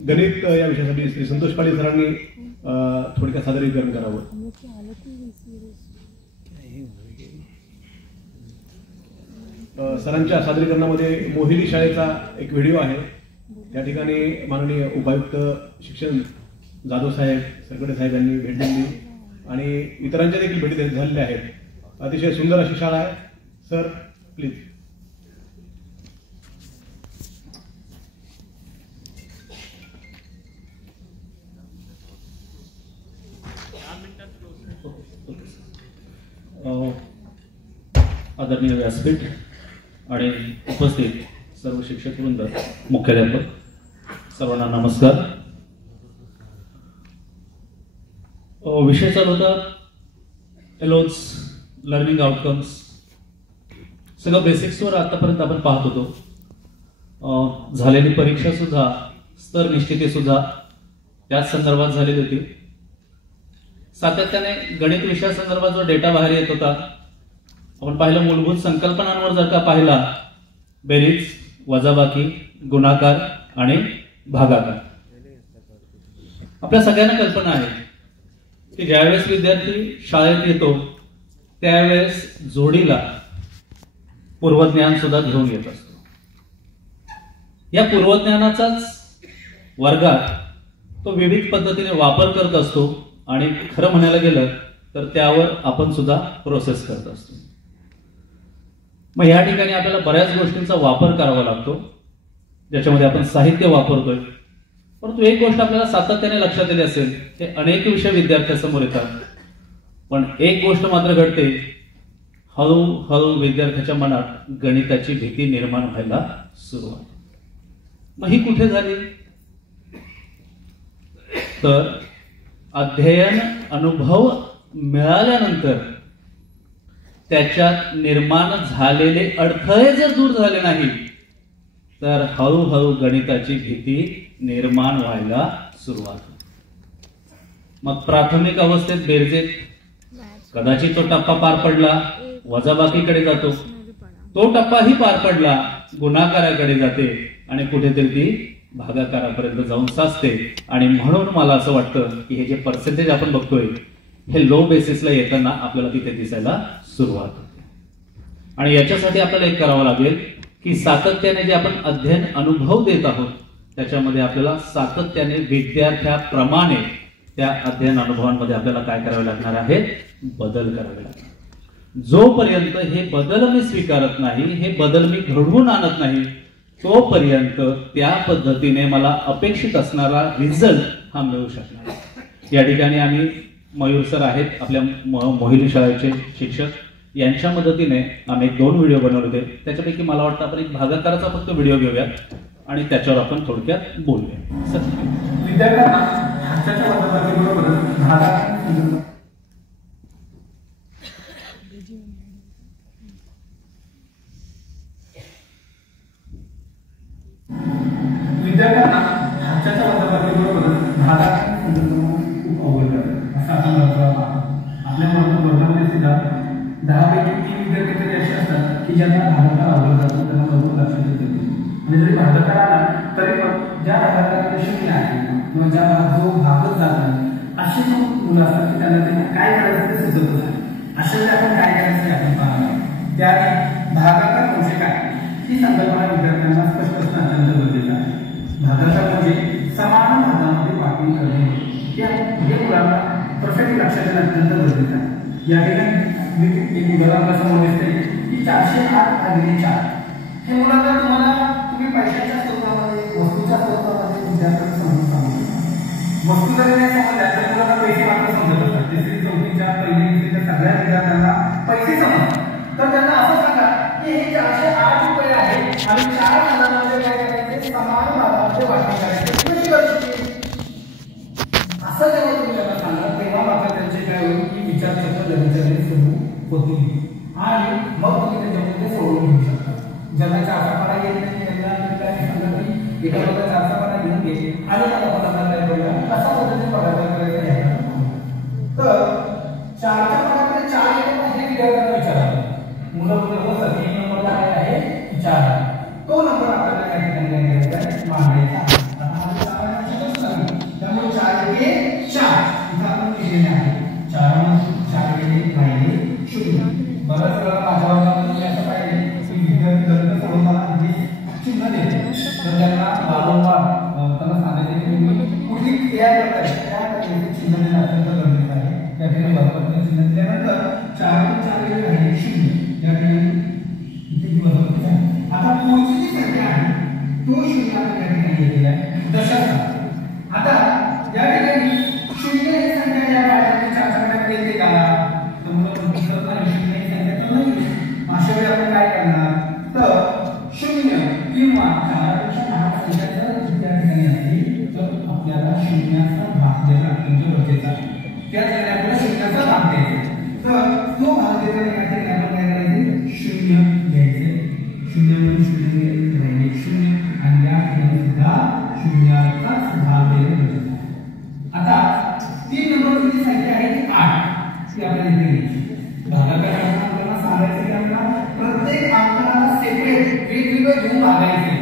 गणित या विषयासाठी श्री संतोष पाटील सरांनी थोडक्यात सादरीकरण करावं. सरांच्या सादरीकरणामध्ये मोहिली शाळेचा एक व्हिडिओ आहे. त्या ठिकाणी माननीय उपायुक्त शिक्षण जाधव साहेब, सरकडे साहेब यांनी भेट दिली आणि इतरांच्या देखील भेटी झालेल्या आहेत. अतिशय सुंदर अशी शाळा आहे. Sir please. आदरणीय व्यासपीठ आणि उपस्थित सर्व शिक्षक वृंद, मुख्याध्यापक, सर्वांना नमस्कार. विषय चालू होता एलोज लर्निंग आउटकम्स. सगळं बेसिक्सवर आतापर्यंत आपण पाहत होतो. झालेली परीक्षा सुद्धा, स्तर निश्चिती सुद्धा त्याच संदर्भात झालेली होती. सातत्याने गणित विषयासंदर्भात जो डेटा बाहेर येत होता आपण पाहिलं, मूलभूत संकल्पनांवर जर का पाहिला, बेरीज, वजाबाकी, गुणाकार आणि भागाकार, आपल्या सगळ्यांना कल्पना आहे की ज्यावेळेस विद्यार्थी शाळेत येतो त्यावेळेस जोडीला पूर्वज्ञान सुद्धा घेऊन येत असतो. या पूर्वज्ञानाचाच वर्गात तो विविध पद्धतीने वापर करत असतो आणि खरं म्हणायला गेलं तर त्यावर आपण सुद्धा प्रोसेस करत असतो. मग या ठिकाणी आपल्याला बऱ्याच गोष्टींचा वापर करावा लागतो, ज्याच्यामध्ये आपण साहित्य वापरतोय. परंतु एक गोष्ट आपल्याला सातत्याने लक्षात आली असेल, हे अनेक विषय विद्यार्थ्यासमोर येतात, पण एक गोष्ट मात्र घडते, हळूहळू विद्यार्थ्याच्या मनात गणिताची भीती निर्माण व्हायला सुरुवात. मग ही कुठे झाली? तर अध्ययन अनुभव मिळाल्यानंतर त्याच्यात निर्माण झालेले अडथळे जर दूर झाले नाही तर हळूहळू गणिताची भीती निर्माण व्हायला सुरुवात होते. मग प्राथमिक अवस्थेत बेरजेत कदाचित तो टप्पा पार पडला, वजाबाकीकडे जातो. तो टप्पाही पार पडला, गुणाकाराकडे जाते आणि कुठेतरी ती भागाकारापर्यंत जाऊन साचते. आणि म्हणून मला असं वाटतं की हे जे पर्सेंटेज आपण बघतोय हे लो बेसिसला येताना आपल्याला तिथे दिसायला सुरुवात होते. आणि याच्यासाठी आपल्याला एक करावं लागेल की सातत्याने जे आपण अध्ययन अनुभव देत आहोत त्याच्यामध्ये आपल्याला सातत्याने विद्यार्थ्याप्रमाणे त्या अध्ययन अनुभवांमध्ये आपल्याला काय करावे लागणार आहे, बदल करावे लागणार. जोपर्यंत हे बदल मी स्वीकारत नाही, हे बदल मी घडवून आणत नाही, तोपर्यंत त्या पद्धतीने मला अपेक्षित असणारा रिझल्ट हा मिळू शकणार नाही. या ठिकाणी आम्ही मयूर सर आहेत आपल्या मोहिनी शाळेचे शिक्षक, यांच्या मदतीने आम्ही 2 व्हिडिओ बनवले होते. त्याच्यापैकी मला वाटतं आपण एक भागाकाराचा फक्त व्हिडिओ घेऊयात आणि त्याच्यावर आपण थोडक्यात बोलूया. सर, विद्यार्थ्यांना हाताच्या वापराबरोबरच हाताच्या वापराबरोबरच भागात खूप आवडतात असं आपण म्हणतो. आपल्या वर्गामध्ये सुद्धा 10 पैकी 3 विद्यार्थी तरी असे असतात की ज्यांना भागाकार आवडत जातो, त्यांना लवकर लक्षात येते. आणि जरी भागाकार आला तरी पण ज्या भागाकाराला शून्य आहे किंवा ज्या जो भागच जात नाही असे मुलं असतात की त्यांना ते काय करायचं ते सुचत नाही. अशा वेळी आपण काय करायचं ते आपण पाहणार. त्याआधी भागाकार म्हणजे काय ही संकल्पना विद्यार्थ्यांना स्पष्ट असणं अत्यंत गरजेचं आहे. भागाकार म्हणजे समान भागामध्ये वाटणी करणे. हे मुलांना परफेक्ट लक्षात येणं अत्यंत गरजेचं आहे. या ठिकाणी एक उदाहरण समोर दिसते की 408 भागिले 4. हे मुलांना तुम्ही पैशाच्या स्वरूपामध्ये, वस्तूच्या स्वरूपामध्ये विद्यार्थ्यांना समजून सांगू. वस्तू जरी नाही समजल्या तर मुलांना पैसे मात्र समजत असतात. 3री 4थीच्या 1ली सगळ्या विद्यार्थ्यांना पैसे समजतात. तर त्यांना असं सांगा की हे 408 रुपये आहे आणि 4 भागांमध्ये काय करायचे, समान भागामध्ये वाटणी करायची. कशी करायची असं जेव्हा तुम्ही त्यांना सांगा तेव्हा मात्र त्यांचे काय होईल की विचारचक्र लगेच सुरू होतील आणि मग तुम्ही त्याच्यामध्ये सोडून घेऊ शकता. ज्यांना 4चा पाढा येत नाही त्यांना काय सांगा की एका लोकांना 4चा पाढा घेऊन घे आणि मग आपण काय करूया कसा पद्धतीने भागाकार करायचा याला. तर 4च्या पाढ्याकडे 4 येतो हे विद्यार्थ्यांना विचारावं. मुलं बरोबर 3 नंबरला काय आहे 4. तो नंबर आपल्याला काय ठिकाणी घ्यायचा आहे, मांडायचा. त्यामुळे 4 हे 4 इथं आपण लिहिलेले आहे. 4 गेले राहिले 0. बरंच वेळा माझ्या वर्गामध्ये असं पाहिजे की विद्यार्थी गणित सोडवताना चिन्ह देते तर त्यांना वारंवार त्यांना सांगायचे की तुम्ही कुठली क्रिया करताय त्या क्रियेचे चिन्ह देणं अत्यंत गरजेचं आहे. त्या ठिकाणी बरोबर चिन्ह दिल्यानंतर 4 गेले राहिले 0. या ठिकाणी इथे बरोबर आहे. आता पुढची जी संख्या आहे तो 0 आपण या ठिकाणी घेतलेला आहे दशांश. आता या ठिकाणी 0 ही संख्या या भागामध्ये 4च्या कडे येते का, तर मुलं म्हणतात 0 ही संख्या तर नाही. अशा वेळी आपण काय करणार, तर 0 किंवा 4पेक्षा लहान संख्या जर त्या ठिकाणी असली तर आपल्याला 0चा भाग देणं अत्यंत गरजेचं आहे. त्या ठिकाणी आपल्याला 0चा भाग द्यायचा. तर तो भाग देताना या ठिकाणी आपण काय करायचे, 0 घ्यायचे. 0 म्हणून 0 राहिले 0 आणि या ठिकाणी सुद्धा 0चाच भाग देणं गरजेचं आहे. आता 3 नंबरची संख्या आहे ती 8. ती आपल्याला इथे घ्यायची. भागाकार करताना आपल्याला सांगायचं की आपल्याला प्रत्येक अंकाला सेपरेट वेगवेगळं घेऊन भागायचे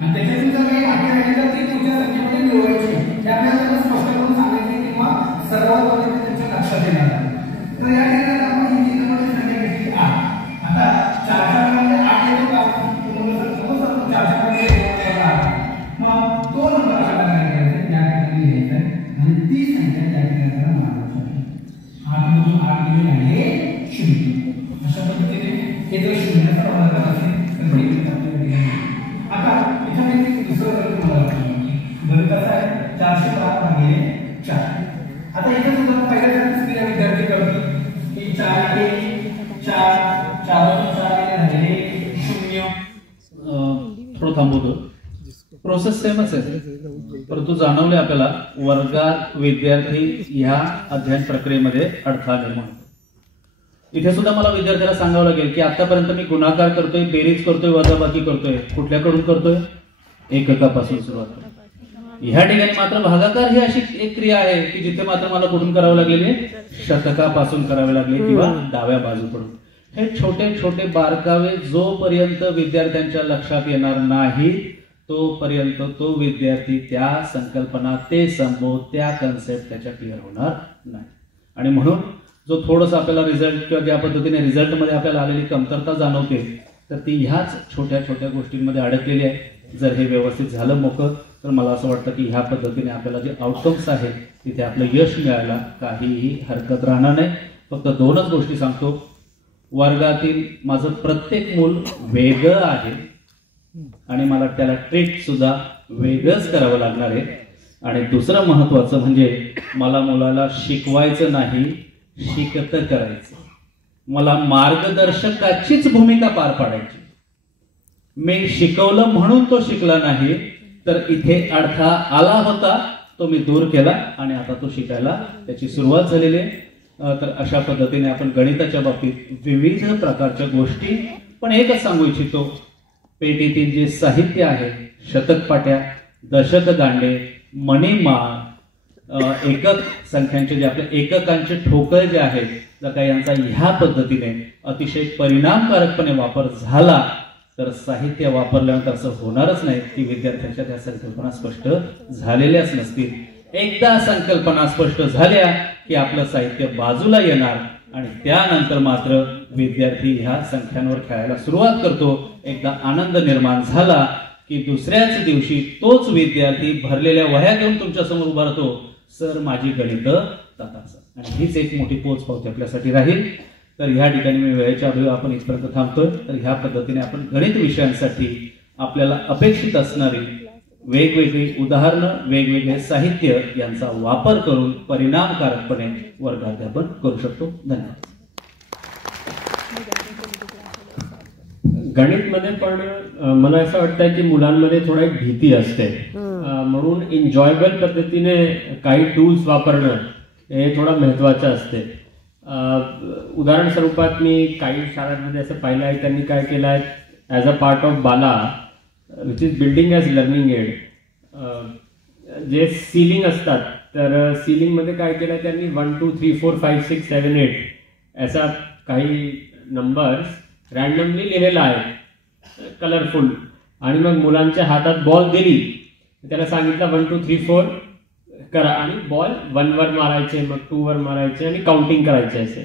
आणि त्याच्यातून जर काही वाक्य राहिली तर ती पुढच्या संख्येमध्ये मिळवायची. हे आपल्याला त्यांना स्पष्ट करून सांगायचे किंवा सर्वात पहिले त्यांच्या लक्षात येणार. तर या ठिकाणी आपण ही 3 नंबरची संख्या घेतली 8. आता 4च्या मध्ये 8 येतो का, तुम्हाला जर 4च्या मध्ये 8 मग तो नंबर आपल्याला काय करायचा त्या ठिकाणी लिहायचा आणि ती संख्या त्या ठिकाणी मांडायची. 8 मधून 8 गेले राहिले 0. अशा पद्धतीने हे जर 0चा भागाकार असेल तर आता इथं मी दुसरं गणिताचं आहे 412 भागिले 4. आता इथे सुद्धा पहिल्या विद्यार्थी करतील की 4 हे 4 4 राहिले 0. थोडं थांबवतो. प्रोसेस सेमच आहे परंतु जाणवले आपल्याला वर्गात विद्यार्थी ह्या अध्ययन प्रक्रियेमध्ये अडथळा निर्माण होतो. इथे सुद्धा मला विद्यार्थ्याला सांगावं लागेल की आतापर्यंत मी गुणाकार करतोय, बेरीज करतोय, वजाबाकी करतोय. कुठल्याकडून करतोय, एककापासून सुरुवात करतोय. ह्या ठिकाणी मात्र भागाकार ही अशी एक क्रिया आहे की जिथे मात्र मला कुठून करावं लागलेली आहे, शतकापासून करावे लागले किंवा डाव्या बाजूकडून. हे छोटे छोटे बारकावे जोपर्यंत विद्यार्थ्यांच्या लक्षात येणार नाही तोपर्यंत तो विद्यार्थी त्या संकल्पना, ते संबोध, त्या कन्सेप्ट त्याच्या क्लिअर होणार नाही. आणि म्हणून जो थोडंसं आपल्याला रिझल्ट किंवा ज्या पद्धतीने रिझल्टमध्ये आपल्याला आलेली कमतरता जाणवते तर ती ह्याच छोट्या छोट्या गोष्टींमध्ये अडकलेली आहे. जर हे व्यवस्थित झालं मोकळं तर मला असं वाटतं की ह्या पद्धतीने आपल्याला जे आउटकम्स आहेत तिथे आपलं यश मिळायला काहीही हरकत राहणार नाही. फक्त दोनच गोष्टी सांगतो. वर्गातील माझं प्रत्येक मूल वेगळं आहे आणि मला त्याला ट्रीट सुद्धा वेगळंच करावं लागणार आहे. आणि दुसरं महत्वाचं म्हणजे मला मुलाला शिकवायचं नाही, शिकत करायचं. मला मार्गदर्शकाचीच भूमिका पार पाडायची. मी शिकवलं म्हणून तो शिकला नाही तर इथे अडथळा आला होता तो मी दूर केला आणि आता तो शिकायला त्याची सुरुवात झालेली आहे. तर अशा पद्धतीने आपण गणिताच्या बाबतीत विविध प्रकारच्या गोष्टी, पण एकच सांगू इच्छितो, पेटीतील जे साहित्य आहे, शतकपाट्या, दशक दांडे, मणिमाळ, एकक संख्यांचे जे आपले एककांचे ठोकळे जे आहेत, जर का यांचा ह्या पद्धतीने अतिशय परिणामकारकपणे वापर झाला तर साहित्य वापरल्यानंतर असं होणारच नाही की विद्यार्थ्यांच्या त्या संकल्पना स्पष्ट झालेल्याच नसतील. एकदा संकल्पना स्पष्ट झाल्या की आपलं साहित्य बाजूला येणार आणि त्यानंतर मात्र विद्यार्थी ह्या संख्यांवर खेळायला सुरुवात करतो. एकदा आनंद निर्माण झाला की दुसऱ्याच दिवशी तोच विद्यार्थी भरलेल्या वह्या घेऊन तुमच्या समोर उभा राहतो, सर माझी गणित तथाच. आणि हीच एक मोठी पोचपावती आपल्यासाठी राहील. तर ह्या ठिकाणी मी वेळेच्या अभावी आपण इथपर्यंत थांबतोय. तर ह्या पद्धतीने आपण गणित विषयांसाठी आपल्याला अपेक्षित असणारी वेगवेगळी उदाहरणं, वेगवेगळे साहित्य यांचा वापर करून परिणामकारकपणे वर्गाध्यापन करू शकतो. धन्यवाद. गणितमध्ये पण मला असं वाटतं की मुलांमध्ये थोडा एक भीती असते, म्हणून एन्जॉयबल पद्धतीने काही टूल्स वापरणं हे थोडं महत्वाचं असते. उदाहरण स्वरूपात मी काही शाळांमध्ये असं पाहिलं आहे, त्यांनी काय केलं आहे, as a part of BaLA which is building as learning aid, जे सीलिंग असतात तर सीलिंगमध्ये काय केलं त्यांनी 1 2 3 4 5 6 7 8 असा काही नंबर्स रॅन्डमली लिहिलेला आहे कलरफुल. आणि मग मुलांच्या हातात बॉल दिली, त्याला सांगितलं 1 2 3 4 करा आणि बॉल 1 वर मारायचे, मग 2 वर मारायचे आणि काउंटिंग करायचे असे.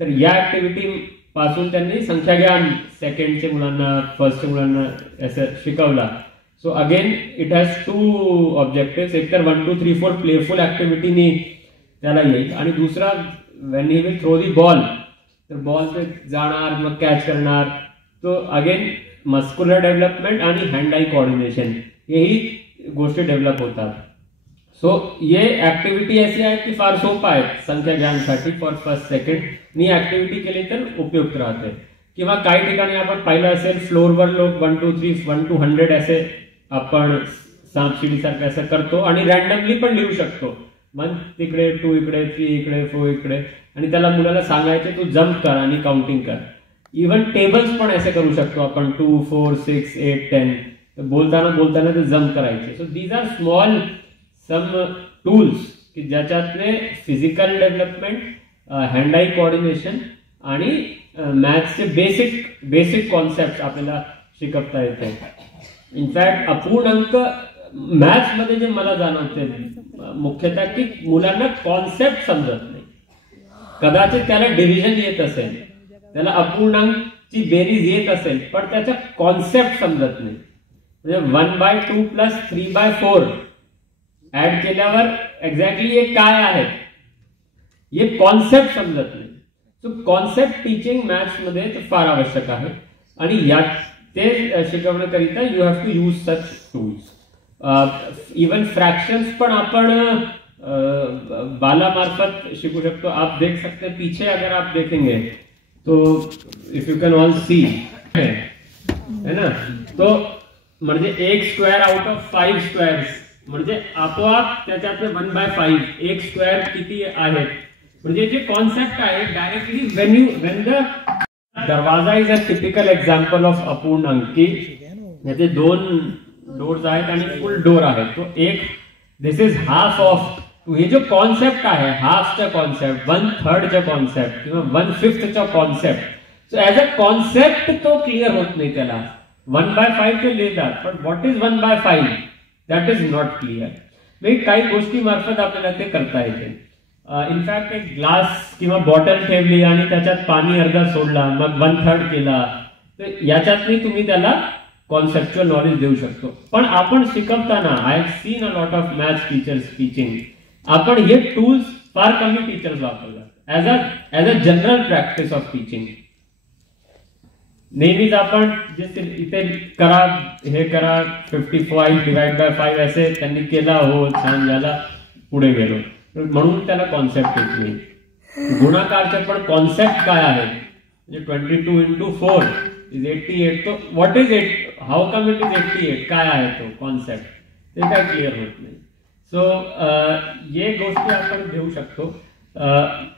तर या ऍक्टिव्हिटी पासून त्यांनी संख्या ज्ञान सेकंडच्या मुलांना, फर्स्टच्या मुलांना असं शिकवला. So again it has 2 objective. एक तर 1 2 3 4 प्लेफुल ऍक्टिव्हिटीनी त्याला येईल आणि दुसरा when he will throw the ball, तर बॉल ते जाणार मग कॅच करणार. तो अगेन मस्क्युलर डेव्हलपमेंट आणि हँड आय कोऑर्डिनेशन हेही गोष्टी डेव्हलप होतात. सो ये ऍक्टिव्हिटी अशी आहे की फार सोपं आहे संख्या ज्ञानसाठी फॉर फर्स्ट सेकंड. मी ऍक्टिव्हिटी केली तर उपयुक्त राहते. किंवा काही ठिकाणी आपण पाहिलं असेल फ्लोअरवर लोक 1 2 3 1 to 100 असे आपण सापशिडी सारखं असं करतो आणि रॅन्डमली पण लिहू शकतो. मग तिकडे 2 इकडे, 3 इकडे, 4 इकडे, आणि त्याला मुलाला सांगायचे तू जम्प कर आणि काउंटिंग कर. इव्हन टेबल्स पण असे करू शकतो आपण 2 4 6 8 10, बोलताना ते जम्प करायचे. So these are small some tools की ज्याच्यातले physical development, hand eye coordination आणि मॅथ्सचे बेसिक कॉन्सेप्ट आपल्याला शिकवता येते. इनफॅक्ट अपूर्णांक मॅथ्समध्ये जे मला जाणवते मुख्यतः की मुलांना कॉन्सेप्ट समजत नाही. कदाचित त्याला डिव्हिजन येत असेल, त्याला अपूर्णांकची बेरीज येत असेल, पण त्याचा कॉन्सेप्ट समजत नाही. म्हणजे 1/2 + 3/4 ऍड केल्यावर एक्झॅक्टली हे काय आहे हे कॉन्सेप्ट समजत नाही. सो कॉन्सेप्ट टीचिंग मॅथ्समध्ये फार आवश्यक आहे आणि यात ते शिकवण्याकरिता you have to use such tools. Even fractions पण आपण बाला मार्फत शिकू शकतो. आप देख सकते हैं पीछे, अगर आप देखेंगे तो if you can also है ना, तो म्हणजे 1 स्क्वेअर आउट ऑफ 5 स्क्वेअर्स म्हणजे आपोआप त्याच्यातले 1/5 1 स्क्वेअर किती आहेत. म्हणजे जे कॉन्सेप्ट आहे डायरेक्टली वेन द दरवाजा is a typical example of अपूर्णांक की याचे 2 डोर्स आहेत आणि फुल डोर आहे. तो एक दिस इज हाफ ऑफ हे जो कॉन्सेप्ट आहे, हाफचा कॉन्सेप्ट, 1/3चा कॉन्सेप्ट किंवा 1/5चा concept. So as a concept तो क्लिअर होत नाही त्याला. 1/5 ते लिहितात, पण what is 1/5 that is not clear. म्हणजे काही गोष्टी मार्फत आपल्याला ते करता येते. इनफॅक्ट एक ग्लास किंवा बॉटल ठेवली आणि त्याच्यात पाणी अर्धा सोडला, मग 1/3 केला, तर याच्यातही तुम्ही त्याला कॉन्सेप्च्युअल नॉलेज देऊ शकतो. पण आपण शिकवताना I have seen a lot of maths teachers teaching, आपण हे टूल्स फार कमी टीचर्स वापरतात as a general practice of teaching. नेहमीच आपण जे इथे करा, हे करा, 55/5 असे त्यांनी केला, हो छान झाला, पुढे गेलो, म्हणून त्याला कॉन्सेप्ट येत नाही. गुणाकारचे पण कॉन्सेप्ट काय आहे, म्हणजे 22 × 4 इज 88. तो what is it, how come it is 88, काय आहे तो कॉन्सेप्ट, ते काय क्लिअर होत नाही. सो हे गोष्टी आपण घेऊ शकतो.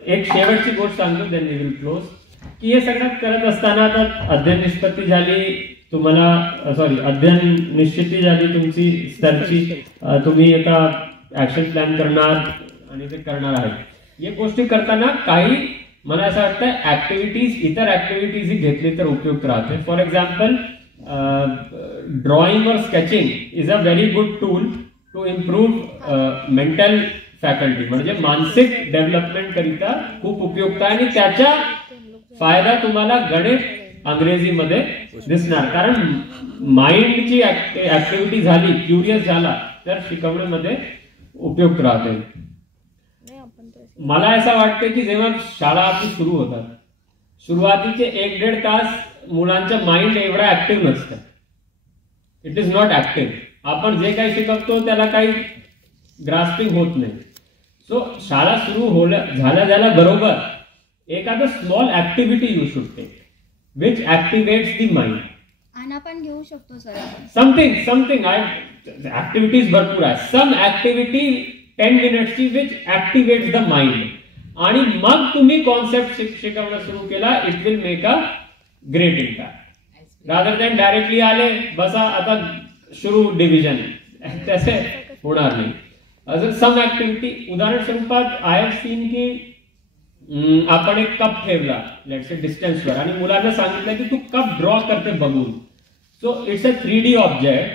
एक शेवटची गोष्ट सांगतो, देन वी विल क्लोज, की हे सगळं करत असताना आता अध्ययन निष्पत्ती झाली तुम्हाला, अध्ययन निश्चिती झाली तुमची स्तरची, तुम्ही आता ऍक्शन प्लॅन करणार आणि ते करणार आहे. या गोष्टी करताना काही मला असं वाटतं ऍक्टिव्हिटीज, इतर ऍक्टिव्हिटीज घेतली तर उपयुक्त राहते. फॉर एक्झाम्पल ड्रॉइंग और sketching is a very good tool to improve mental faculty, म्हणजे मानसिक डेव्हलपमेंट करिता खूप उपयुक्त आहे. आणि त्याचा फायदा तुम्हाला गणित, अंग्रेजीमध्ये दिसणार, कारण माइंडची ऍक्टिव्हिटी झाली, क्युरियस झाला तर शिकवण्यामध्ये उपयुक्त राहते. मला असं वाटतं की जेव्हा शाळा आपली सुरू होतात, सुरुवातीचे 1-1.5 तास मुलांचं माइंड एवढा ऍक्टिव्ह नसतं. It is not active. आपण जे काही शिकवतो त्याला काही ग्रास्पिंग होत नाही. सो शाळा सुरू झाल्या बरोबर एखादं small activity you should take which activates the mind. आपण घेऊ शकतो सर समथिंग ऍक्टिव्हिटीज भरपूर आहे. सम ऍक्टिव्हिटी 10 मिनिट्सची विच ऍक्टिवेट्स द माइंड, आणि मग तुम्ही कॉन्सेप्ट शिकवणं सुरू केला, it will make a great impact. Rather than directly आले बसा आता शुरू डिव्हिजन, तसे होणार नाही. अजून सम ऍक्टिव्हिटी, उदाहरण स्वरूपात आय हॅव सीन की आपण एक कप ठेवला लेट्स से डिस्टन्सवर आणि मुलांना सांगितलं की तू कप ड्रॉ करते बघून. So it's a 3D object,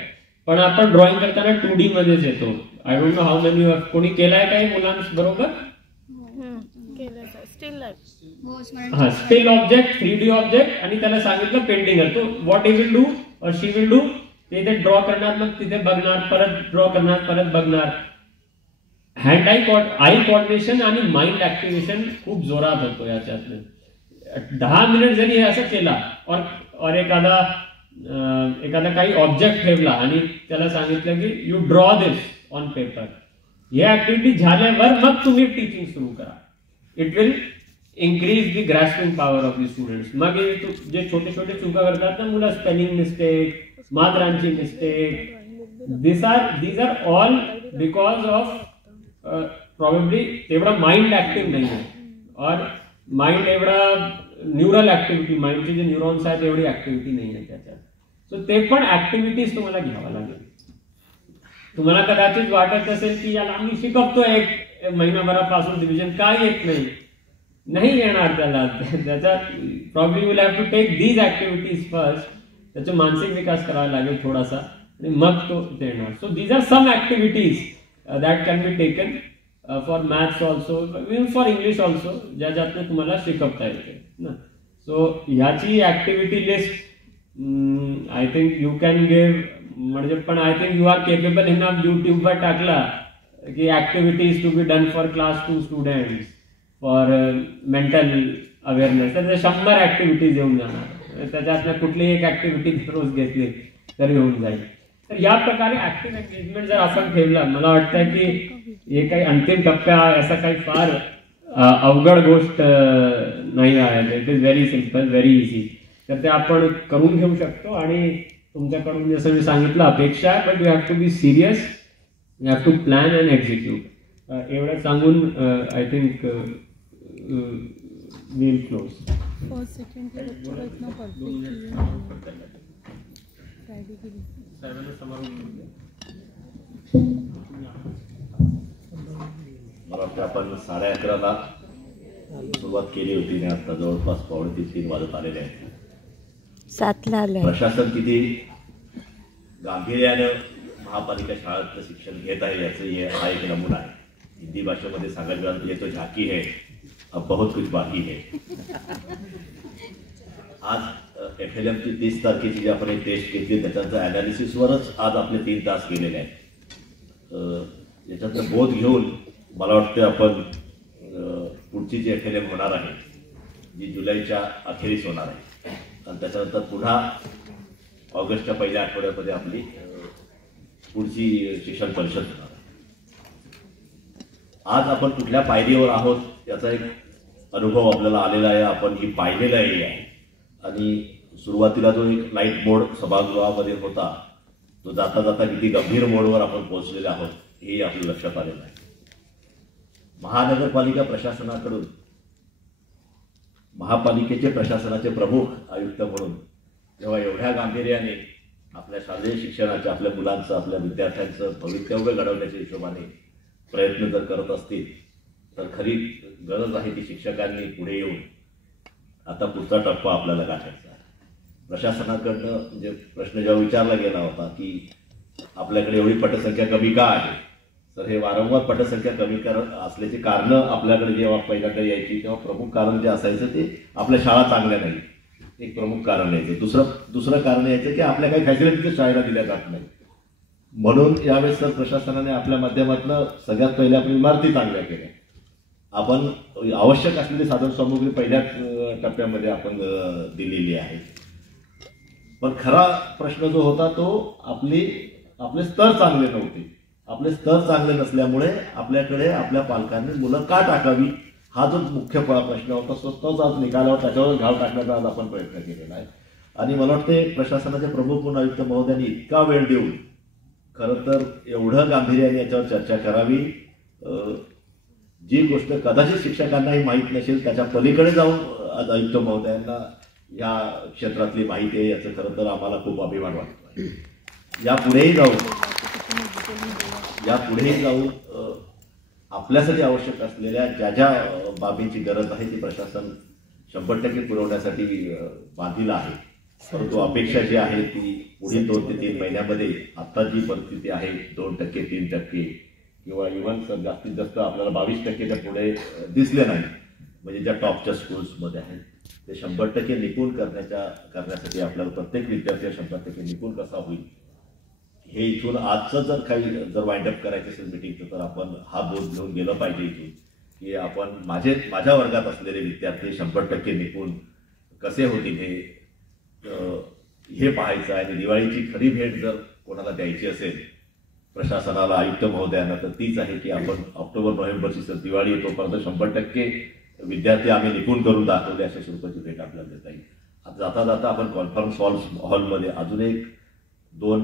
पण आपण ड्रॉइंग करताना 2D मध्येच येतो. I don't know how many कोणी केलाय काही मुलांबरोबर? हा, स्टील ऑब्जेक्ट, 3D ऑब्जेक्ट, आणि त्याला सांगितलं पेंटिंग कर. तो व्हॉट ही विल डू और शी विल डू, ते ड्रॉ करणार, मग तिथे बघणार, परत ड्रॉ करणार, परत बघणार. हँड आई कोऑर्डिनेशन आणि माइंड ऍक्टिव्हेशन खूप जोरात होतो याच्यातलं. 10 मिनिट जरी हे असं केला और एखादा काही ऑब्जेक्ट ठेवला आणि त्याला सांगितलं की you draw this on paper, हे ऍक्टिव्हिटी झाल्यावर मग तुम्ही टीचिंग सुरू करा. It will increase the grasping power of the students. मग जे छोटे छोटे चुका करतात ना मुलं, स्पेलिंग मिस्टेक, मात्रांची mistake, these are all because of probably तेवढा माइंड ऍक्टिव्ह नाही आहे, और माइंड एवढा न्यूरल ऍक्टिव्हिटी, माइंडचे जे न्यूरॉन्स आहेत एवढी ऍक्टिव्हिटी नाही आहे त्याच्यात. सो ते पण ऍक्टिव्हिटीज तुम्हाला घ्यावा लागेल. तुम्हाला कदाचित वाटत असेल की याला आम्ही शिकवतोय 1 महिनाभरापासून डिव्हिजन, काय येत नाही येणार त्याला. त्याचा problem will have to take these activities first. त्याचा मानसिक विकास करावा लागेल थोडासा, आणि मग तो ते येणार. So these are some activities that can be taken for maths also, even for English also, ज्याच्यातनं तुम्हाला शिकवता येते ना. सो ह्याची activity list I think you can give, म्हणजे पण I think you are capable enough. युट्यूबवर टाकला की activities to be done for class 2 students for mental awareness, तर 100 ऍक्टिव्हिटीज येऊन जाणार. त्याच्यातनं कुठली एक ऍक्टिव्हिटी रोज घेतली तरी होऊन जाईल. तर या प्रकारे ऍक्टिव्ह एंगेजमेंट जर आपण ठेवला, मला वाटतं की हे काही अंतिम टप्प्या असा काही फार अवघड गोष्ट नाही आहे. It is very simple, very easy. तर ते आपण करून घेऊ शकतो. आणि तुमच्याकडून जसं मी सांगितलं अपेक्षा आहे, but you have to be serious, you have to plan and execute. एवढं सांगून आय थिंक विल क्लोज. साहेबांना समारोप करूया. मला वाटतं आपण 11:30ला सुरुवात केली होती आणि आता जवळपास 2:45-3 वाजत आलेले आहेत. 7ला आलोय. प्रशासन किती गांभीर्यानं महापालिका शाळेतलं शिक्षण घेत आहे याचं हा एक नमुना आहे. हिंदी भाषेमध्ये सांगायचं झालं ये तो झाकी है, अब बहुत कुछ बाकी है. आज FLMची 30 तारखेची जी आपण एक टेस्ट घेतली त्याच्याचं ॲनालिसिसवरच आज आपले 3 तास गेलेले आहेत. याच्यातनं बोध घेऊन मला वाटतं आपण पुढची जी FLM होणार आहे जी जुलैच्या अखेरीस होणार आहे आणि त्याच्यानंतर पुन्हा ऑगस्टच्या पहिल्या आठवड्यामध्ये आपली पुढची शिक्षण परिषद होणार आहे. आज आपण कुठल्या पायरीवर आहोत याचा एक अनुभव आपल्याला आलेला आहे. आपण ही पाहिलेलं आहे आणि सुरुवातीला जो एक लाईट मोड सभागृहामध्ये होता तो जाता जाता किती गंभीर मोडवर आपण पोहोचलेले आहोत हेही आपल्या लक्षात आलेलं आहे. महानगरपालिका प्रशासनाकडून महापालिकेचे प्रशासनाचे प्रमुख आयुक्त म्हणून जेव्हा एवढ्या गांभीर्याने आपल्या शालेय शिक्षणाच्या आपल्या मुलांचं आपल्या विद्यार्थ्यांचं भवितव्य घडवण्याच्या हिशोबाने प्रयत्न जर करत असतील तर खरी गरज आहे की शिक्षकांनी पुढे येऊन आता पुढचा टप्पा आपल्याला गाठायचा आहे. प्रशासनाकडनं म्हणजे प्रश्न जेव्हा विचारला गेला होता की आपल्याकडे एवढी पटसंख्या कमी का आहे, तर हे वारंवार पटसंख्या कमी असल्याची कारणं आपल्याकडे जेव्हा पहिल्यांदा यायची तेव्हा प्रमुख कारण जे असायचं ते आपल्या शाळा चांगल्या नाही, एक प्रमुख कारण यायचं. दुसरं कारण यायचं की आपल्या काही फॅसिलिटीज शाळेला दिल्या जात नाही. म्हणून यावेळेस तर प्रशासनाने आपल्या माध्यमातून सगळ्यात पहिले आपल्या इमारती चांगल्या केल्या. आपण आवश्यक असलेली साधनसामुग्री पहिल्याच टप्प्यामध्ये आपण दिलेली आहे. पण खरा प्रश्न जो होता तो आपले स्तर चांगले नव्हते. आपले स्तर चांगले नसल्यामुळे आपल्याकडे आपल्या पालकांनी मुलं का टाकावी हा जो मुख्य प्रश्न होता तोच आज निकालावर त्याच्यावर घाव टाकण्याचा आज आपण प्रयत्न केलेला आहे. आणि मला वाटते प्रशासनाचे प्रमुख म्हणून आयुक्त महोदयांनी इतका वेळ देऊन खरं तर एवढं गांभीर्याने याच्यावर चर्चा करावी. जी गोष्ट कदाचित शिक्षकांनाही माहीत नसेल त्याच्या पलीकडे जाऊन आज आयुक्त महोदयांना या क्षेत्रातली माहिती आहे याचं खरं तर आम्हाला खूप अभिमान वाटतो. यापुढेही जाऊन आपल्यासाठी आवश्यक असलेल्या ज्या बाबींची गरज आहे ती प्रशासन 100% पुरवण्यासाठी बांधील आहे. परंतु अपेक्षा जी आहे ती पुढील 2 ते 3 महिन्यामध्ये आता जी परिस्थिती आहे 2%, 3% किंवा इव्हन जास्तीत जास्त आपल्याला 22%च्या पुढे दिसले नाही म्हणजे ज्या टॉपच्या स्कूल्समध्ये आहेत ते 100% निपुण करण्यासाठी आपल्याला प्रत्येक विद्यार्थी 100% निपुण कसा होईल हे इथून आजचं जर वाइंडअप करायचं असेल मिटिंगचं तर आपण हा बोध घेऊन गेलं पाहिजे इथून की आपण माझ्या वर्गात असलेले विद्यार्थी 100% निपुण कसे होतील हे पाहायचं आहे. आणि दिवाळीची खरी भेट जर कोणाला द्यायची असेल प्रशासनाला आयुक्त महोदयांना तर तीच आहे की आपण ऑक्टोबर-नोव्हेंबरची दिवाळी येतोपर्यंत 100% विद्यार्थी आम्ही निपुण करून दाखवले अशा स्वरूपाची भेट आपल्याला देता येईल. जाता जाता आपण कॉन्फरन्स हॉलमध्ये अजून 1-2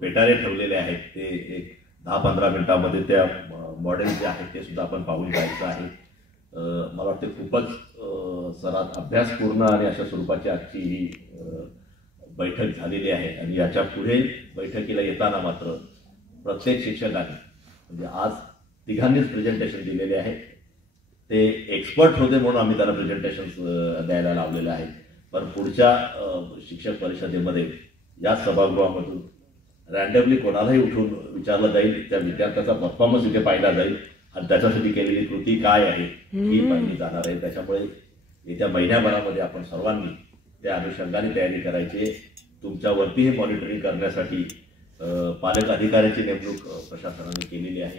पेटारे ठेवलेले आहेत. ते एक 10-15 मिनिटांमध्ये त्या मॉडेल जे आहेत ते सुद्धा आपण पाहून जायचं आहे. मला वाटतं खूपच सरात अभ्यासपूर्ण आणि अशा स्वरूपाची आजची ही बैठक झालेली आहे. आणि याच्या पुढे बैठकीला येताना मात्र प्रत्येक शिक्षकाने म्हणजे आज तिघांनीच प्रेझेंटेशन दिलेले आहे. ते एक्सपर्ट होते म्हणून आम्ही त्यांना प्रेझेंटेशन्स द्यायला लावलेले आहेत. पण पुढच्या शिक्षक परिषदेमध्ये या सभागृहामधून रँडमली कोणालाही उठून विचारलं जाईल, त्या विद्यार्थ्याचा परफॉर्मन्स इथे पाहिला जाईल आणि त्याच्यासाठी केलेली कृती काय आहे ही पाहिली जाणार आहे. त्याच्यामुळे येत्या महिन्याभरामध्ये आपण सर्वांनी त्या अनुषंगाने तयारी करायची. तुमच्यावरती हे मॉनिटरिंग करण्यासाठी पालक अधिकाऱ्याची नेमणूक प्रशासनाने केलेली आहे.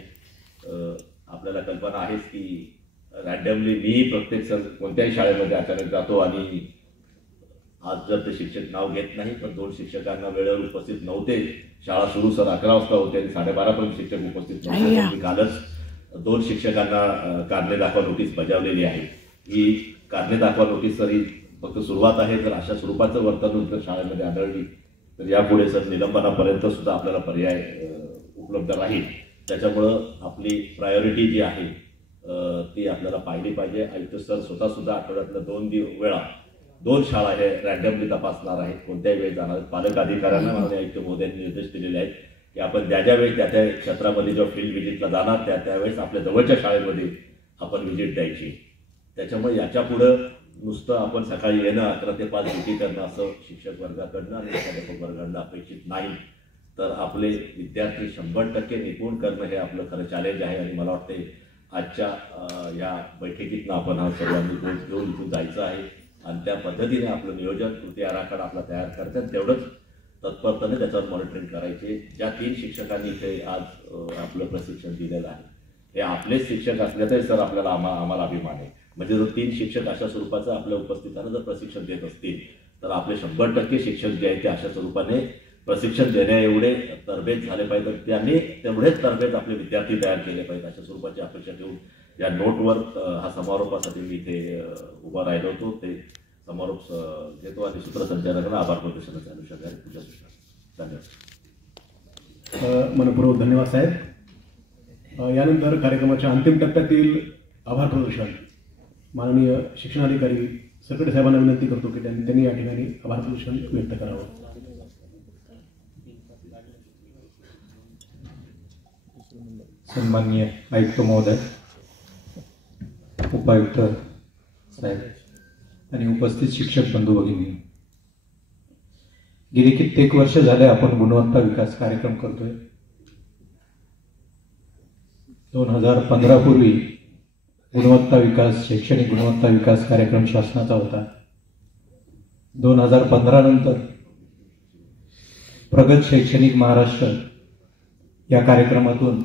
आपल्याला कल्पना आहेच की रँडमली मी प्रत्येक कोणत्याही शाळेमध्ये अचानक जातो आणि आज जर ते शिक्षक नाव घेत नाही पण 2 शिक्षकांना वेळेवर उपस्थित नव्हते. शाळा सुरू 11 वाजता होते आणि 12:30 पर्यंत शिक्षक उपस्थित नव्हते. कालच 2 शिक्षकांना कारणे दाखवा नोटीस बजावलेली आहे. ही कारणे दाखवा नोटीस तरी फक्त सुरुवात आहे. जर अशा स्वरूपाचं वर्तन जर शाळेमध्ये आढळली तर यापुढे सर निलंबनापर्यंत सुद्धा आपल्याला पर्याय उपलब्ध राहील. त्याच्यामुळं आपली प्रायोरिटी जी आहे ती आपल्याला पाहिली पाहिजे. आयुक्त सर स्वतः सुद्धा आठवड्यातल्या 2 वेळा 2 शाळा हे रॅन्डमली तपासणार आहेत, कोणत्याही वेळी जाणार. पालक अधिकाऱ्यांना माननीय आयुक्त महोदयांनी निर्देश दिलेले आहेत की आपण ज्या वेळेस त्या क्षेत्रामध्ये जेव्हा फील्ड व्हिजिटला जाणार त्यावेळेस आपल्या जवळच्या शाळेमध्ये आपण व्हिजिट द्यायची. त्याच्यामुळे याच्या पुढं नुसतं आपण सकाळी येणं 11 ते 5 ड्युटी करणं असं शिक्षक वर्गाकडनं आणि मुख्याध्यापक वर्गाकडनं अपेक्षित नाही. तर आपले विद्यार्थी 100% निपुण करणं हे आपलं खरं चॅलेंज आहे. आणि मला वाटते आजच्या या बैठकीतनं आपण हा सर्वांनी घेऊन इथून जायचं आहे आणि त्या पद्धतीने आपलं नियोजन कृती आराखडा आपला तयार करायचं. तेवढंच तत्परतेने त्याच्यावर मॉनिटरिंग करायचे. ज्या 3 शिक्षकांनी इथे आज आपलं प्रशिक्षण दिलेलं आहे हे आपलेच शिक्षक असले तरी सर आपल्याला आम्हाला अभिमान आहे. म्हणजे जर 3 शिक्षक अशा स्वरूपाचं आपल्या उपस्थितांना जर प्रशिक्षण देत असतील तर आपले 100% शिक्षक जे आहेत ते अशा स्वरूपाने प्रशिक्षण देण्या एवढे तरबेज झाले पाहिजे. त्यांनी तेवढेच तरबेज आपले विद्यार्थी तयार केले पाहिजे अशा स्वरूपाची अपेक्षा ठेवून या नोटवर हा समारोपासाठी मी इथे उभा राहिलो होतो. ते समारोप घेतो आणि सूत्रसंचालकांना आभार प्रदर्शन चालू शकेल. तुझ्या सूचना धन्यवाद. मनपूर्वक धन्यवाद साहेब. यानंतर कार्यक्रमाच्या अंतिम टप्प्यातील आभार प्रदर्शन माननीय शिक्षणाधिकारी सरकडे साहेबांना विनंती करतो की त्यांनी या ठिकाणी आभार प्रदर्शन व्यक्त करावं. सन्माननीय आयुक्त महोदय, उपायुक्त साहेब आणि उपस्थित शिक्षक बंधू भगिनी, गेली कित्येक वर्ष झाले आपण गुणवत्ता विकास कार्यक्रम करतोय. 2015 पूर्वी गुणवत्ता विकास शैक्षणिक गुणवत्ता विकास कार्यक्रम शासनाचा होता. 2015 नंतर प्रगत शैक्षणिक महाराष्ट्र या कार्यक्रमातून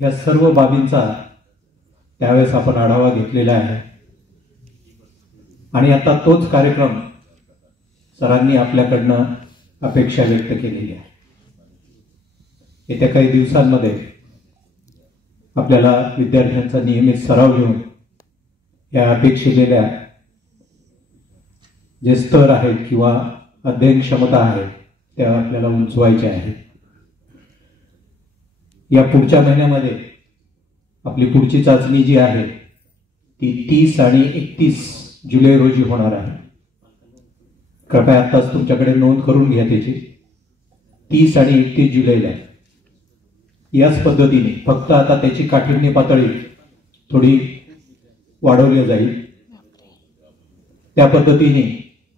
या सर्व बाबींचा त्यावेळेस आपण आढावा घेतलेला आहे आणि आता तोच कार्यक्रम सरांनी आपल्याकडनं अपेक्षा व्यक्त केलेली आहे. येत्या काही दिवसांमध्ये आपल्याला विद्यार्थ्यांचा नियमित सराव घेऊन या अपेक्षिलेल्या जे स्तर आहेत किंवा अध्ययन क्षमता आहे त्या आपल्याला उंचवायच्या आहेत. या पुढच्या महिन्यामध्ये आपली पुढची चाचणी जी आहे ती 30 आणि 31 जुलै रोजी होणार आहे. कृपया आत्ताच तुमच्याकडे नोंद करून घ्या त्याची. 30 आणि 31 जुलैला याच पद्धतीने फक्त आता त्याची काठिण्य पातळी थोडी वाढवली जाईल. त्या पद्धतीने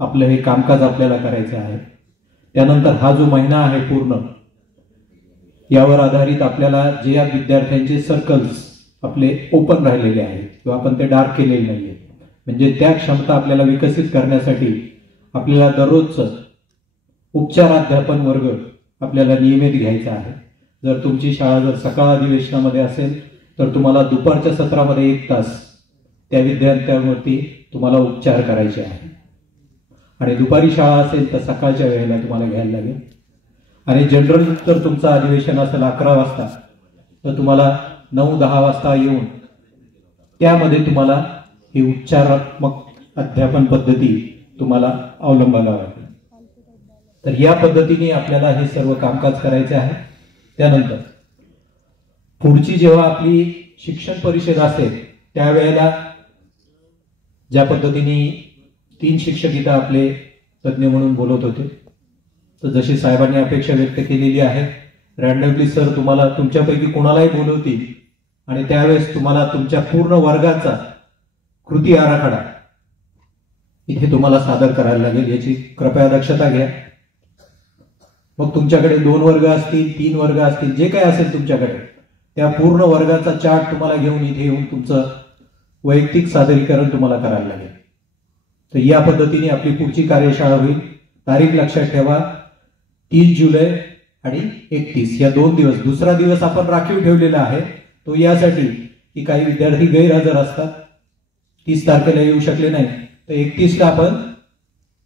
आपलं हे कामकाज आपल्याला करायचं आहे. त्यानंतर हा जो महिना आहे पूर्ण यावर आधारित आपल्याला जे या विद्यार्थ्यांचे सर्कल्स आपले ओपन राहिलेले आहेत किंवा आपण ते डार्क केलेले नाहीये, म्हणजे त्या क्षमता आपल्याला विकसित करण्यासाठी आपल्याला दररोजचं उपचाराध्यापन वर्ग आपल्याला नियमित घ्यायचा आहे. जर तुमची शाळा जर सकाळ अधिवेशनामध्ये असेल तर तुम्हाला दुपारच्या सत्रामध्ये 1 तास त्या विद्यार्थ्यांवरती तुम्हाला उपचार करायचे आहे आणि दुपारी शाळा असेल तर सकाळच्या वेळेला तुम्हाला घ्यायला लागेल. आणि जनरल जर तुमचं अधिवेशन असेल 11 वाजता तर तुम्हाला 9-10 वाजता येऊन त्यामध्ये तुम्हाला ही उपचारात्मक अध्यापन पद्धती तुम्हाला अवलंबायला लागेल. तर या पद्धतीने आपल्याला हे सर्व कामकाज करायचे आहे. त्यानंतर पुढची जेव्हा आपली शिक्षण परिषद असेल त्यावेळेला ज्या पद्धतीने 3 शिक्षक इथं आपले तज्ज्ञ म्हणून बोलत होते तर जशी साहेबांनी अपेक्षा व्यक्त केलेली आहे रॅन्डमली सर तुम्हाला तुमच्यापैकी कोणालाही बोलवतील आणि त्यावेळेस तुम्हाला तुमच्या पूर्ण वर्गाचा कृती आराखडा इथे तुम्हाला सादर करायला लागेल. याची कृपया दक्षता घ्या. मग तुमच्याकडे 2 वर्ग असतील 3 वर्ग असतील जे काय असेल तुमच्याकडे त्या पूर्ण वर्गाचा चार्ट तुम्हाला घेऊन इथे येऊन तुमचं वैयक्तिक सादरीकरण तुम्हाला करायला लागेल. तर या पद्धतीने आपली पुढची कार्यशाळा होईल. तारीख लक्षात ठेवा 30 जुलै आणि 31 या 2 दिवस. दुसरा दिवस आपण राखीव ठेवलेला आहे तो यासाठी की काही विद्यार्थी गैरहजर असतात, 30 तारखेला येऊ शकले नाही तर 31ला आपण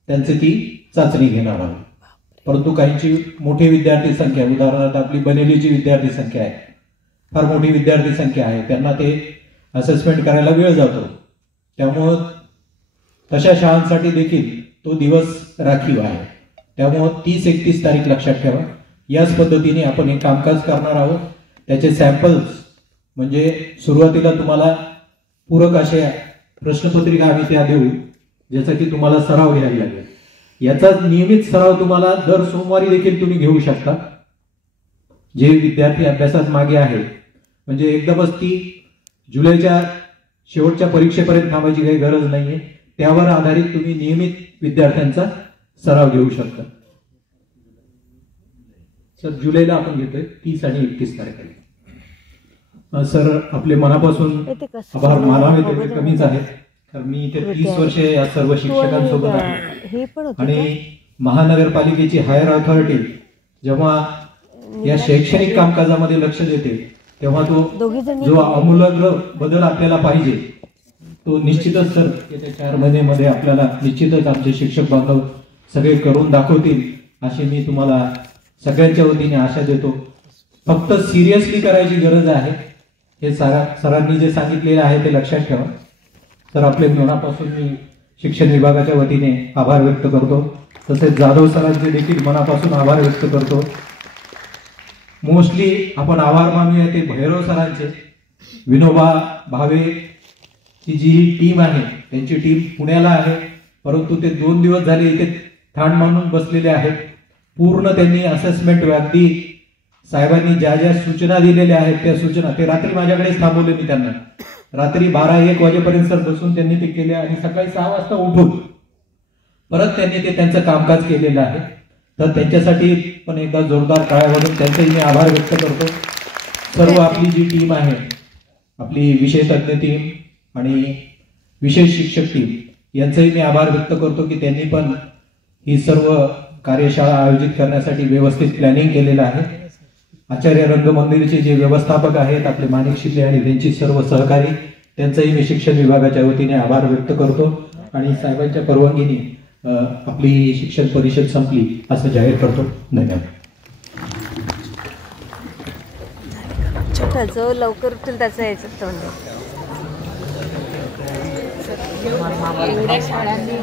त्यांची ती चाचणी घेणार आहोत. परंतु काहींची मोठी विद्यार्थी संख्या उदाहरणार्थ आपली बनेलीची विद्यार्थी संख्या आहे, फार मोठी विद्यार्थी संख्या आहे, त्यांना ते असेसमेंट करायला वेळ जातो. त्यामुळं तशा शाळांसाठी देखील तो दिवस राखीव आहे. त्यामुळं 30-31 तारीख लक्षात ठेवा. याच पद्धतीने आपण हे कामकाज करणार आहोत. त्याचे सॅम्पल्स म्हणजे सुरुवातीला तुम्हाला पूरक अशा प्रश्नपत्रिका आम्ही त्या देऊ ज्याचा की तुम्हाला सराव घ्यायला लागेल. याचा नियमित सराव तुम्हाला दर सोमवारी देखील तुम्ही घेऊ शकता. जे विद्यार्थी अभ्यासात मागे आहे, म्हणजे एकदमच ती जुलैच्या शेवटच्या परीक्षेपर्यंत थांबायची काही गरज नाहीये. त्यावर आधारित तुम्ही नियमित विद्यार्थ्यांचा सराव घेऊ शकता. सर, जुलैला आपण घेतोय 30 आणि 31 तारखेला. सर, आपले मनापासून आभार मानावे तेवढे कमीच आहेत, कारण मी इथे 30 वर्षे या सर्व शिक्षकांसोबत आहे. आणि महानगरपालिकेची हायर अथॉरिटी जेव्हा या शैक्षणिक कामकाजामध्ये लक्ष देते, तेव्हा तो जो आमूलाग्र बदल आपल्याला पाहिजे तो निश्चितच सर येत्या 4 महिन्यामध्ये आपल्याला निश्चितच आमचे शिक्षक बांधव सगळे करून दाखवतील, अशी मी तुम्हाला सगळ्यांच्या वतीने आशा देतो. फक्त सिरियसली करायची गरज आहे. हे सरांनी जे सांगितलेले आहे ते लक्षात ठेवा. तर आपले मनापासून मी शिक्षण विभागाच्या वतीने आभार व्यक्त करतो. तसेच जाधव सरांचे देखील मनापासून आभार व्यक्त करतो. मोस्टली आपण आभार मानूया ते भैरव सरांचे. विनोबा भावे ची जी टीम आहे, त्यांची टीम पुण्याला आहे, परंतु ते 2 दिवस झाले इथे ठाण मानून बसलेले आहेत. पूर्ण त्यांनी असेसमेंट अगदी साहेबांनी ज्या ज्या सूचना दिलेल्या आहेत त्या सूचना, ते रात्री माझ्याकडेच थांबवले मी त्यांना. रात्री 12-1 वाजेपर्यंत सर बसून त्यांनी ते केले आणि सकाळी 6 वाजता उठून परत त्यांनी ते त्यांचं कामकाज केलेलं आहे. तर त्यांच्यासाठी पण एकदा जोरदार टाळ्या वाजवून त्यांचाही मी आभार व्यक्त करतो. सर्व आपली जी टीम आहे, आपली विषय तज्ञ टीम आणि विशेष शिक्षक टीम, यांचाही मी आभार व्यक्त करतो की त्यांनी पण ही सर्व कार्यशाळा आयोजित करण्यासाठी व्यवस्थित प्लॅनिंग केलेलं आहे. आचार्य रंगमंदिरचे जे व्यवस्थापक आहेत आपले माणिक शिंदे आणि त्यांची सर्व सहकारी, त्यांचाही मी शिक्षण विभागाच्या वतीने आभार व्यक्त करतो. आणि साहेबांच्या परवानगीने आपली शिक्षण परिषद संपली असं जाहीर करतो. धन्यवाद. छोटा जो लवकर उठेल त्याचं यायचं तोंड. एवढ्या शाळांनी